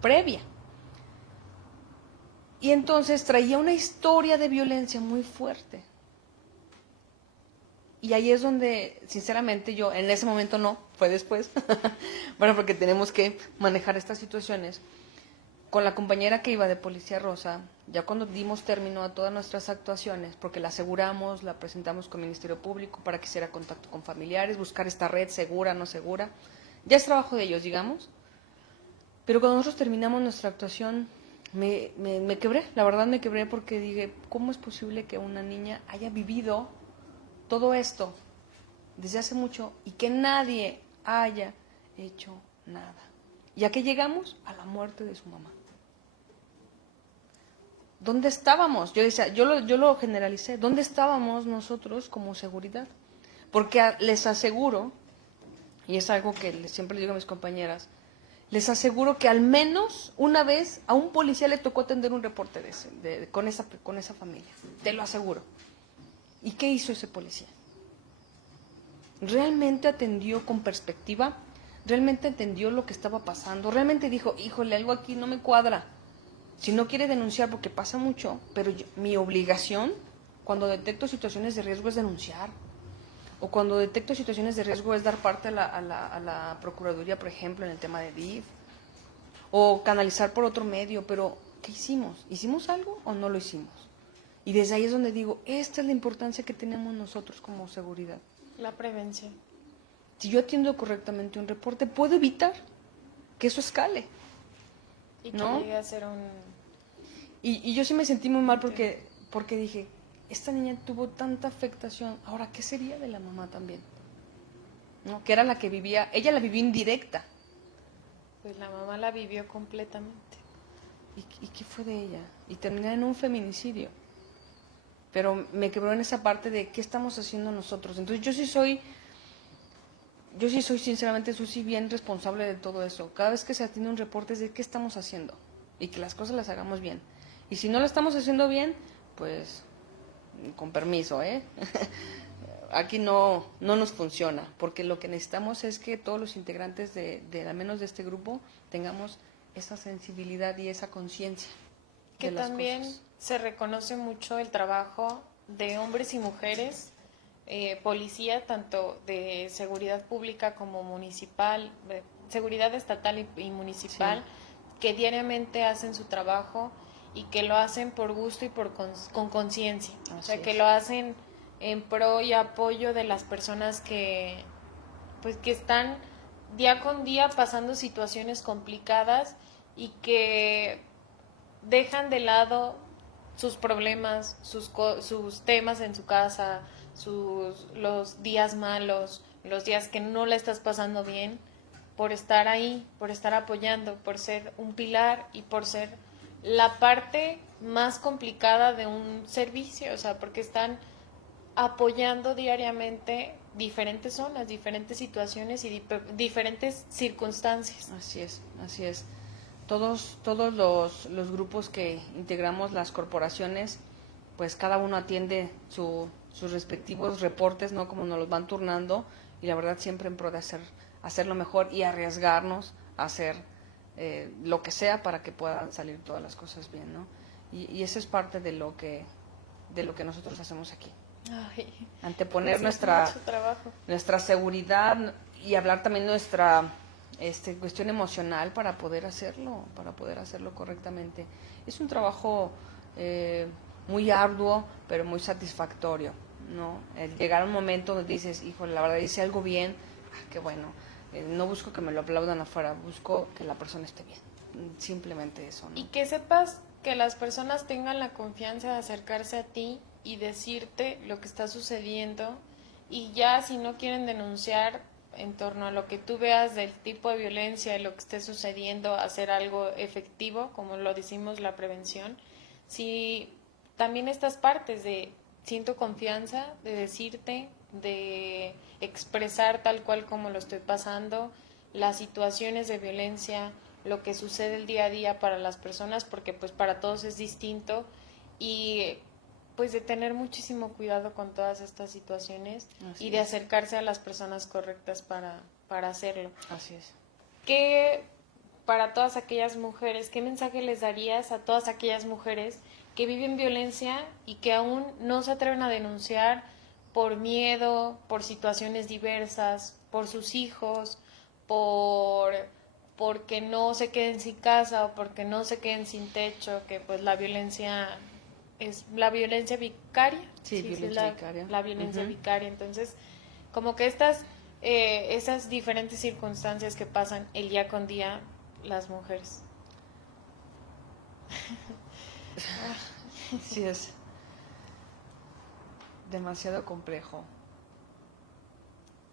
previa. Y entonces traía una historia de violencia muy fuerte. Y ahí es donde, sinceramente, yo en ese momento no, fue después, bueno, porque tenemos que manejar estas situaciones. Con la compañera que iba de Policía Rosa, ya cuando dimos término a todas nuestras actuaciones, porque la aseguramos, la presentamos con el Ministerio Público para que hiciera contacto con familiares, buscar esta red segura, no segura, ya es trabajo de ellos, digamos. Pero cuando nosotros terminamos nuestra actuación, me quebré, la verdad me quebré porque dije, ¿cómo es posible que una niña haya vivido todo esto desde hace mucho y que nadie haya hecho nada? ¿Y a qué llegamos? A la muerte de su mamá. ¿Dónde estábamos? Yo decía, yo lo generalicé. ¿Dónde estábamos nosotros como seguridad? Porque les aseguro, y es algo que siempre le digo a mis compañeras, les aseguro que al menos una vez a un policía le tocó atender un reporte con esa familia. Te lo aseguro. ¿Y qué hizo ese policía? ¿Realmente atendió con perspectiva? ¿Realmente entendió lo que estaba pasando? ¿Realmente dijo, híjole, algo aquí no me cuadra? Si no quiere denunciar, porque pasa mucho, pero mi obligación cuando detecto situaciones de riesgo es denunciar. O cuando detecto situaciones de riesgo es dar parte a la Procuraduría, por ejemplo, en el tema de DIF. O canalizar por otro medio, pero ¿qué hicimos? ¿Hicimos algo o no lo hicimos? Y desde ahí es donde digo, esta es la importancia que tenemos nosotros como seguridad. La prevención. Si yo atiendo correctamente un reporte, puedo evitar que eso escale. Y que ¿no? llegue a ser un... Y yo sí me sentí muy mal porque dije, esta niña tuvo tanta afectación, ahora, ¿qué sería de la mamá también? ¿No? Que era la que vivía, ella la vivió indirecta. Pues la mamá la vivió completamente. ¿Y qué fue de ella? Y terminar en un feminicidio. Pero me quebró en esa parte de qué estamos haciendo nosotros. Entonces yo sí soy sinceramente, Susi, bien responsable de todo eso. Cada vez que se atiende un reporte es de qué estamos haciendo y que las cosas las hagamos bien. Y si no lo estamos haciendo bien, pues con permiso, aquí no nos funciona, porque lo que necesitamos es que todos los integrantes al menos de este grupo tengamos esa sensibilidad y esa conciencia. Que también se reconoce mucho el trabajo de hombres y mujeres, policía, tanto de seguridad pública como municipal, seguridad estatal y municipal, sí, que diariamente hacen su trabajo y que lo hacen por gusto y con conciencia. O sea, que lo hacen en pro y apoyo de las personas que están día con día pasando situaciones complicadas y que dejan de lado sus problemas, sus temas en su casa, los días malos, los días que no la estás pasando bien, por estar ahí, por estar apoyando, por ser un pilar y por ser la parte más complicada de un servicio, o sea, porque están apoyando diariamente diferentes zonas, diferentes situaciones y diferentes circunstancias. Así es. Todos los grupos que integramos las corporaciones, pues cada uno atiende sus respectivos reportes, ¿no? Como nos los van turnando, y la verdad siempre en pro de hacerlo mejor y arriesgarnos a hacer lo que sea para que puedan salir todas las cosas bien, ¿no? Y eso es parte de lo que nosotros hacemos aquí. Ay, anteponer nuestra seguridad y hablar también nuestra cuestión emocional para poder hacerlo correctamente. Es un trabajo muy arduo, pero muy satisfactorio, ¿no? El llegar a un momento donde dices, híjole, la verdad hice algo bien, qué bueno. No busco que me lo aplaudan afuera, busco que la persona esté bien. Simplemente eso, ¿no? Y que sepas que las personas tengan la confianza de acercarse a ti y decirte lo que está sucediendo, y ya si no quieren denunciar en torno a lo que tú veas del tipo de violencia, de lo que esté sucediendo, hacer algo efectivo, como lo decimos, la prevención. Si también estas partes de siento confianza, de decirte, de expresar tal cual como lo estoy pasando, las situaciones de violencia, lo que sucede el día a día para las personas, porque pues para todos es distinto, y pues de tener muchísimo cuidado con todas estas situaciones Así y de es. acercarse a las personas correctas para hacerlo. Así es. ¿Qué, para todas aquellas mujeres, qué mensaje les darías a todas aquellas mujeres que viven violencia y que aún no se atreven a denunciar por miedo, por situaciones diversas, por sus hijos, porque no se queden sin casa o porque no se queden sin techo, que pues la violencia es la violencia vicaria? Sí, Sí, violencia es vicaria. la violencia Ujú. vicaria. Entonces, como que esas diferentes circunstancias que pasan el día con día las mujeres. Sí, es demasiado complejo.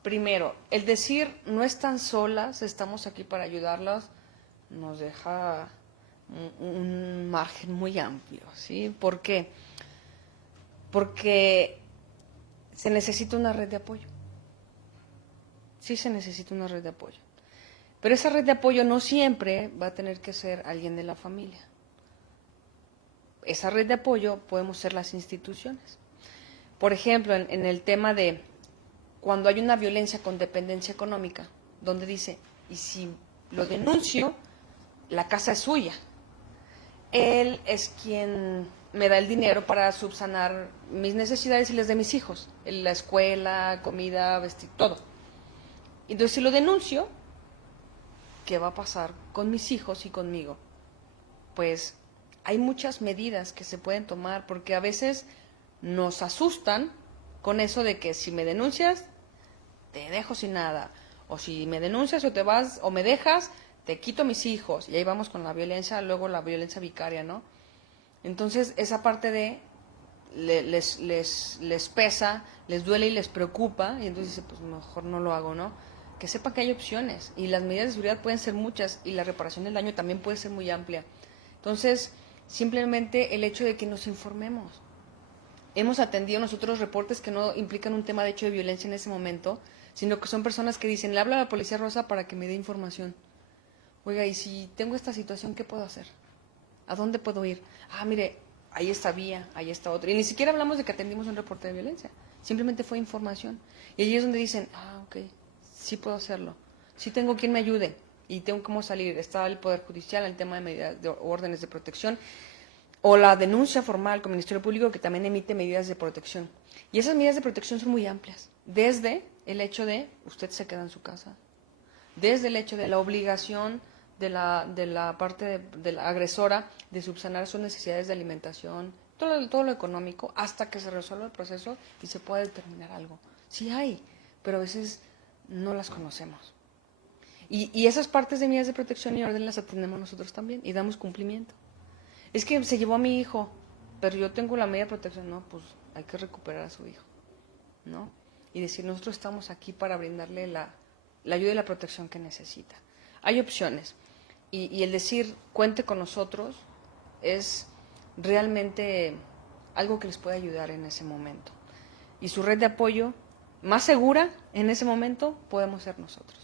Primero, el decir no están solas, estamos aquí para ayudarlas, nos deja un margen muy amplio, ¿sí? ¿Por qué? Porque se necesita una red de apoyo. Sí se necesita una red de apoyo. Pero esa red de apoyo no siempre va a tener que ser alguien de la familia. Esa red de apoyo podemos ser las instituciones. Por ejemplo, en el tema de cuando hay una violencia con dependencia económica, donde dice, y si lo denuncio, la casa es suya. Él es quien me da el dinero para subsanar mis necesidades y las de mis hijos, la escuela, comida, vestir, todo. Entonces, si lo denuncio, ¿qué va a pasar con mis hijos y conmigo? Pues hay muchas medidas que se pueden tomar porque a veces nos asustan con eso de que si me denuncias, te dejo sin nada. O si me denuncias o te vas o me dejas, te quito a mis hijos. Y ahí vamos con la violencia, luego la violencia vicaria, ¿no? Entonces, esa parte de les pesa, les duele y les preocupa, y entonces dice, pues mejor no lo hago, ¿no? Que sepan que hay opciones, y las medidas de seguridad pueden ser muchas, y la reparación del daño también puede ser muy amplia. Entonces, simplemente el hecho de que nos informemos. Hemos atendido nosotros reportes que no implican un tema de hecho de violencia en ese momento, sino que son personas que dicen, le hablo a la Policía Rosa para que me dé información. Oiga, y si tengo esta situación, ¿qué puedo hacer? ¿A dónde puedo ir? Ah, mire, ahí está vía, ahí está otra. Y ni siquiera hablamos de que atendimos un reporte de violencia. Simplemente fue información. Y allí es donde dicen, ah, ok, sí puedo hacerlo. Sí tengo quien me ayude y tengo cómo salir. Está el Poder Judicial, el tema de medidas, de órdenes de protección, o la denuncia formal con el Ministerio Público que también emite medidas de protección. Y esas medidas de protección son muy amplias. Desde el hecho de usted se queda en su casa, desde el hecho de la obligación de la parte de la agresora de subsanar sus necesidades de alimentación, todo lo económico, hasta que se resuelva el proceso y se pueda determinar algo. Sí hay, pero a veces no las conocemos. Y esas partes de medidas de protección y orden las atendemos nosotros también y damos cumplimiento. Es que se llevó a mi hijo, pero yo tengo la medida de protección. No, pues hay que recuperar a su hijo, ¿no? Y decir, nosotros estamos aquí para brindarle la ayuda y la protección que necesita. Hay opciones. Y el decir, cuente con nosotros, es realmente algo que les puede ayudar en ese momento. Y su red de apoyo más segura en ese momento podemos ser nosotros,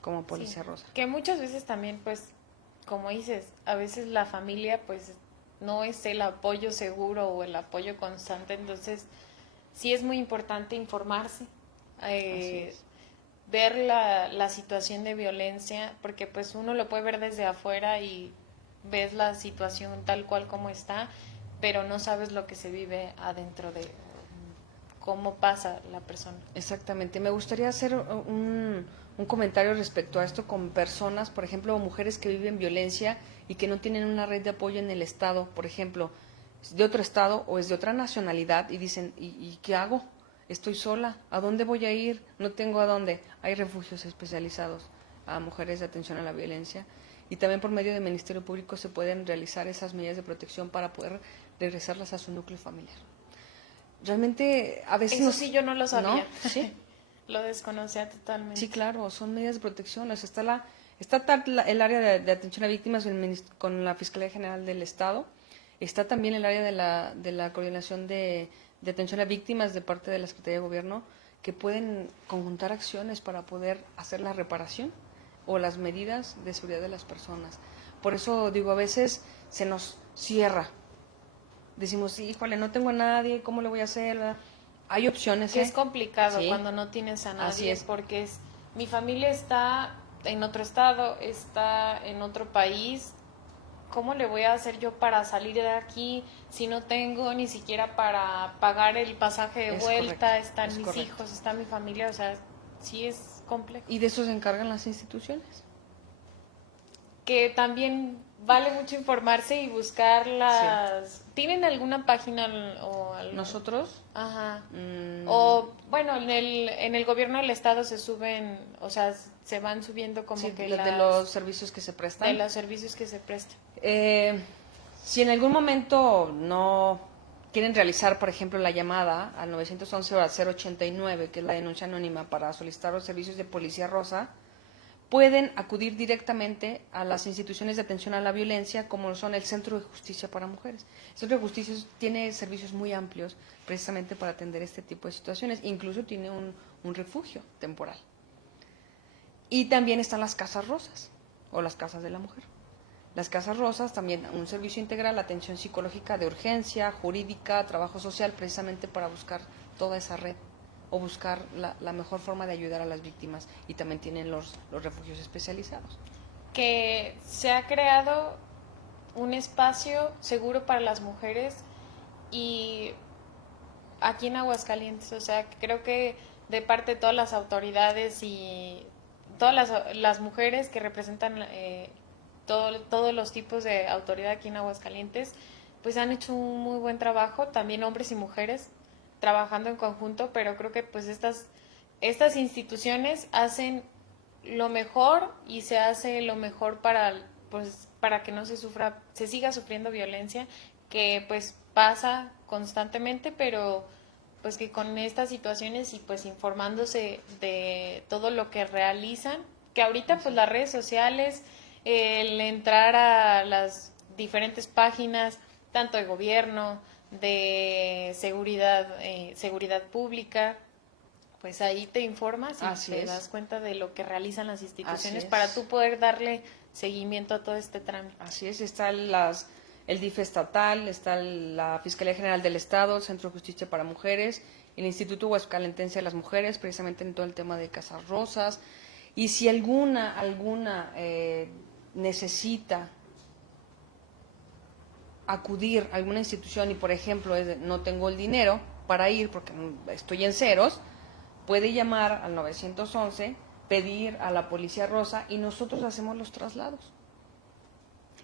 como Policía Sí, Rosa. que muchas veces también, pues, como dices, a veces la familia, pues, no es el apoyo seguro o el apoyo constante, entonces sí es muy importante informarse, Así eh, es. ver la situación de violencia, porque pues uno lo puede ver desde afuera y ves la situación tal cual como está, pero no sabes lo que se vive adentro de cómo pasa la persona. Exactamente. Me gustaría hacer un comentario respecto a esto con personas, por ejemplo, mujeres que viven violencia y que no tienen una red de apoyo en el Estado, por ejemplo, es de otro Estado o es de otra nacionalidad y dicen, ¿y qué hago? Estoy sola, ¿a dónde voy a ir? No tengo a dónde. Hay refugios especializados a mujeres de atención a la violencia y también por medio del Ministerio Público se pueden realizar esas medidas de protección para poder regresarlas a su núcleo familiar. Realmente a veces Eso sí yo no lo ¿no? sabía, Sí, lo desconocía sí, totalmente. claro, son medidas de protección. O sea, el área de atención a víctimas con la Fiscalía General del Estado. Está también el área de la coordinación de atención a víctimas de parte de la Secretaría de Gobierno, que pueden conjuntar acciones para poder hacer la reparación o las medidas de seguridad de las personas. Por eso digo, a veces se nos cierra decimos, híjole, no tengo a nadie, ¿cómo le voy a hacer? ¿Verdad? Hay opciones. Que es complicado Sí. cuando no tienes a nadie, Así es. porque mi familia está en otro estado, está en otro país. ¿Cómo le voy a hacer yo para salir de aquí si no tengo ni siquiera para pagar el pasaje de Es vuelta? correcto, Están es mis correcto. hijos, está mi familia, o sea, sí es complejo. Y de eso se encargan las instituciones. Que también vale mucho informarse y buscar las... ¿Tienen alguna página o algo? ¿Nosotros? Ajá. O, bueno, en el gobierno del estado se suben, o sea, se van subiendo como Sí, que de los servicios que se prestan. de los servicios que se prestan. Si en algún momento no quieren realizar, por ejemplo, la llamada al 911 o al 089, que es la denuncia anónima para solicitar los servicios de Policía Rosa, pueden acudir directamente a las instituciones de atención a la violencia, como son el Centro de Justicia para Mujeres. El Centro de Justicia tiene servicios muy amplios precisamente para atender este tipo de situaciones. Incluso tiene un refugio temporal. Y también están las Casas Rosas o las Casas de la Mujer. Las Casas Rosas también un servicio integral, atención psicológica de urgencia, jurídica, trabajo social, precisamente para buscar toda esa red o buscar la mejor forma de ayudar a las víctimas. Y también tienen los refugios especializados. Que se ha creado un espacio seguro para las mujeres y aquí en Aguascalientes, o sea, creo que de parte de todas las autoridades y todas las mujeres que representan todos los tipos de autoridad aquí en Aguascalientes, pues han hecho un muy buen trabajo, también hombres y mujeres trabajando en conjunto, pero creo que pues estas instituciones hacen lo mejor y se hace lo mejor para que no se siga sufriendo violencia, que pues pasa constantemente, pero pues que con estas situaciones y pues informándose de todo lo que realizan, que ahorita pues las redes sociales, el entrar a las diferentes páginas, tanto de gobierno, de seguridad pública, pues ahí te informas y Así te es. das cuenta de lo que realizan las instituciones Así es. para tú poder darle seguimiento a todo este trámite. Así es, está el DIF estatal, está la Fiscalía General del Estado, el Centro de Justicia para Mujeres, el Instituto Huascalentense de las Mujeres, precisamente en todo el tema de Casas Rosas. Y si alguna necesita acudir a alguna institución y, por ejemplo, no tengo el dinero para ir porque estoy en ceros, puede llamar al 911, pedir a la Policía Rosa y nosotros hacemos los traslados.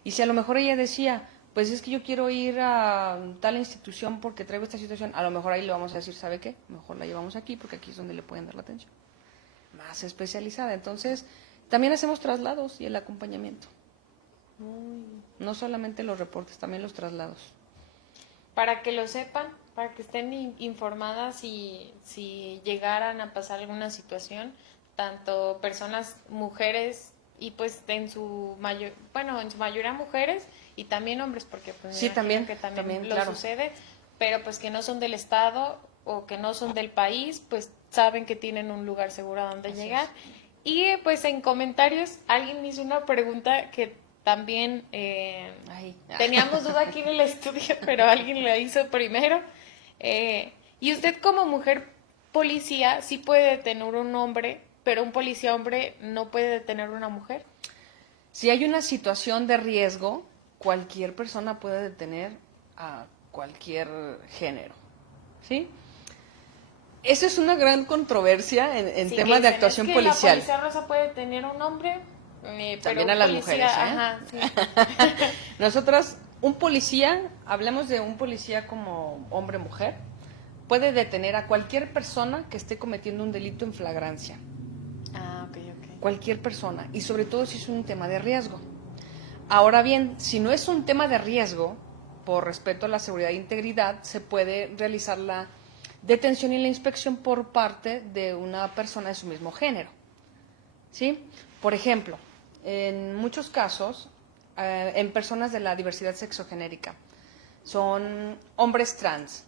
Y si a lo mejor ella decía, pues es que yo quiero ir a tal institución porque traigo esta situación, a lo mejor ahí le vamos a decir, ¿sabe qué? Mejor la llevamos aquí porque aquí es donde le pueden dar la atención más especializada. Entonces, también hacemos traslados y el acompañamiento. No solamente los reportes, también los traslados. Para que lo sepan, para que estén informadas y si llegaran a pasar alguna situación, tanto personas, mujeres y pues en su mayoría mujeres y también hombres, porque pues Sí, me también, imagino que también lo claro. sucede, pero pues que no son del estado o que no son del país, pues saben que tienen un lugar seguro a donde llegar. Y pues en comentarios alguien me hizo una pregunta que también teníamos duda aquí en el estudio, pero alguien la hizo primero. Y usted como mujer policía sí puede detener un hombre, pero un policía hombre no puede detener una mujer. Si hay una situación de riesgo, cualquier persona puede detener a cualquier género, ¿sí? Eso es una gran controversia en Sí, temas de dicen, actuación es que policial. La Policía Rosa puede detener un hombre, pero También a un las policía, mujeres, ¿eh? ajá, sí. Nosotras, un policía, hablamos de un policía como hombre-mujer, puede detener a cualquier persona que esté cometiendo un delito en flagrancia. Ah, ok. Cualquier persona, y sobre todo si es un tema de riesgo. Ahora bien, si no es un tema de riesgo, por respeto a la seguridad e integridad, se puede realizar la detención y la inspección por parte de una persona de su mismo género, ¿sí? Por ejemplo, en muchos casos, en personas de la diversidad sexogenérica, son hombres trans.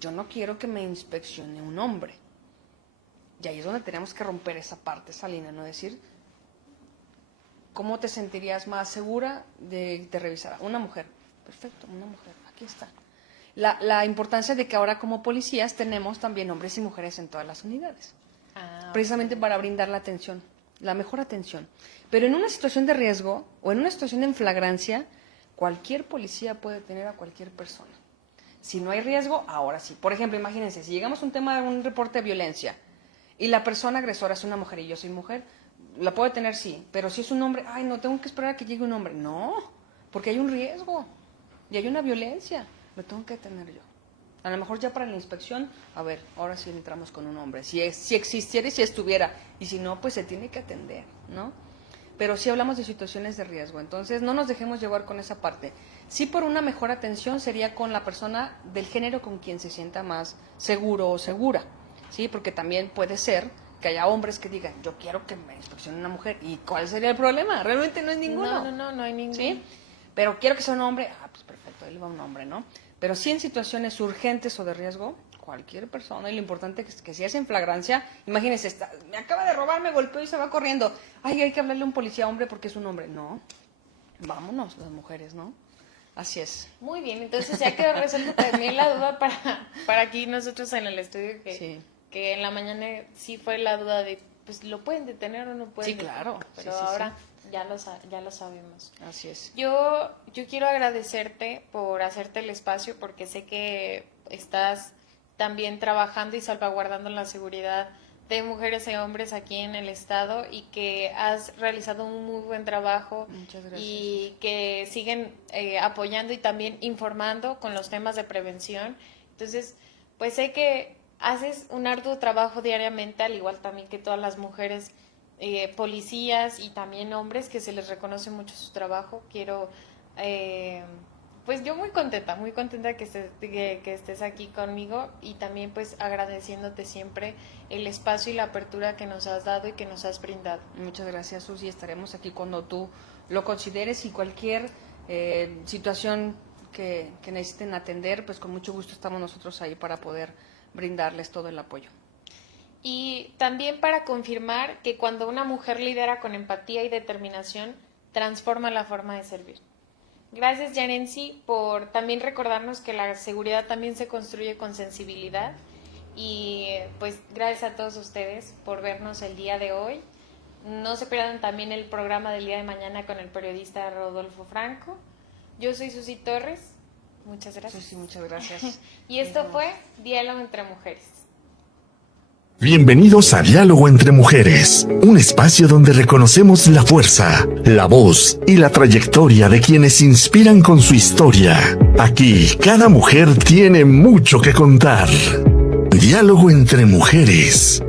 Yo no quiero que me inspeccione un hombre. Y ahí es donde tenemos que romper esa parte, esa línea, ¿no? Decir, ¿cómo te sentirías más segura de revisar a una mujer? Perfecto, una mujer. aquí está. La importancia de que ahora como policías tenemos también hombres y mujeres en todas las unidades. Precisamente para brindar la atención, la mejor atención. Pero en una situación de riesgo o en una situación de flagrancia, cualquier policía puede tener a cualquier persona. Si no hay riesgo, ahora sí. Por ejemplo, imagínense, si llegamos a un tema de un reporte de violencia y la persona agresora es una mujer y yo soy mujer, la puede tener sí, pero si es un hombre, ay, no, tengo que esperar a que llegue un hombre. No, porque hay un riesgo y hay una violencia, lo tengo que tener yo. A lo mejor ya para la inspección, a ver, ahora sí entramos con un hombre. Si existiera y si estuviera, y si no, pues se tiene que atender, ¿no? Pero sí hablamos de situaciones de riesgo, entonces no nos dejemos llevar con esa parte. Sí, por una mejor atención sería con la persona del género con quien se sienta más seguro o segura, ¿sí? Porque también puede ser que haya hombres que digan, yo quiero que me inspeccione una mujer. ¿Y cuál sería el problema? Realmente no es ninguno. No hay ninguno. ¿Sí? Pero quiero que sea un hombre, pues perfecto, ahí le va un hombre, ¿no? Pero sí en situaciones urgentes o de riesgo, cualquier persona, y lo importante es que si es en flagrancia, imagínense, me acaba de robar, me golpeó y se va corriendo. Ay, hay que hablarle a un policía hombre porque es un hombre. No, vámonos las mujeres, ¿no? Así es. Muy bien, entonces ya quedó resuelta también la duda para aquí nosotros en el estudio, que en la mañana sí fue la duda de, pues, ¿lo pueden detener o no pueden detener? Claro. Pero ahora ya lo sabemos. Así es. Yo quiero agradecerte por hacerte el espacio, porque sé que estás también trabajando y salvaguardando la seguridad de mujeres y hombres aquí en el estado, y que has realizado un muy buen trabajo. Muchas gracias. Y que siguen apoyando y también informando con los temas de prevención. Entonces, pues sé que haces un arduo trabajo diariamente, al igual también que todas las mujeres policías y también hombres, que se les reconoce mucho su trabajo. Quiero, pues yo muy contenta que estés aquí conmigo, y también pues agradeciéndote siempre el espacio y la apertura que nos has dado y que nos has brindado. Muchas gracias, Susi. Estaremos aquí cuando tú lo consideres, y cualquier situación que necesiten atender, pues con mucho gusto estamos nosotros ahí para poder brindarles todo el apoyo. Y también para confirmar que cuando una mujer lidera con empatía y determinación, transforma la forma de servir. Gracias, Yarency, por también recordarnos que la seguridad también se construye con sensibilidad. Y pues gracias a todos ustedes por vernos el día de hoy. No se pierdan también el programa del día de mañana con el periodista Rodolfo Franco. Yo soy Susi Torres. Muchas gracias. Susi, muchas gracias. Y esto fue Diálogo entre Mujeres. Bienvenidos a Diálogo entre Mujeres, un espacio donde reconocemos la fuerza, la voz y la trayectoria de quienes inspiran con su historia. Aquí, cada mujer tiene mucho que contar. Diálogo entre Mujeres.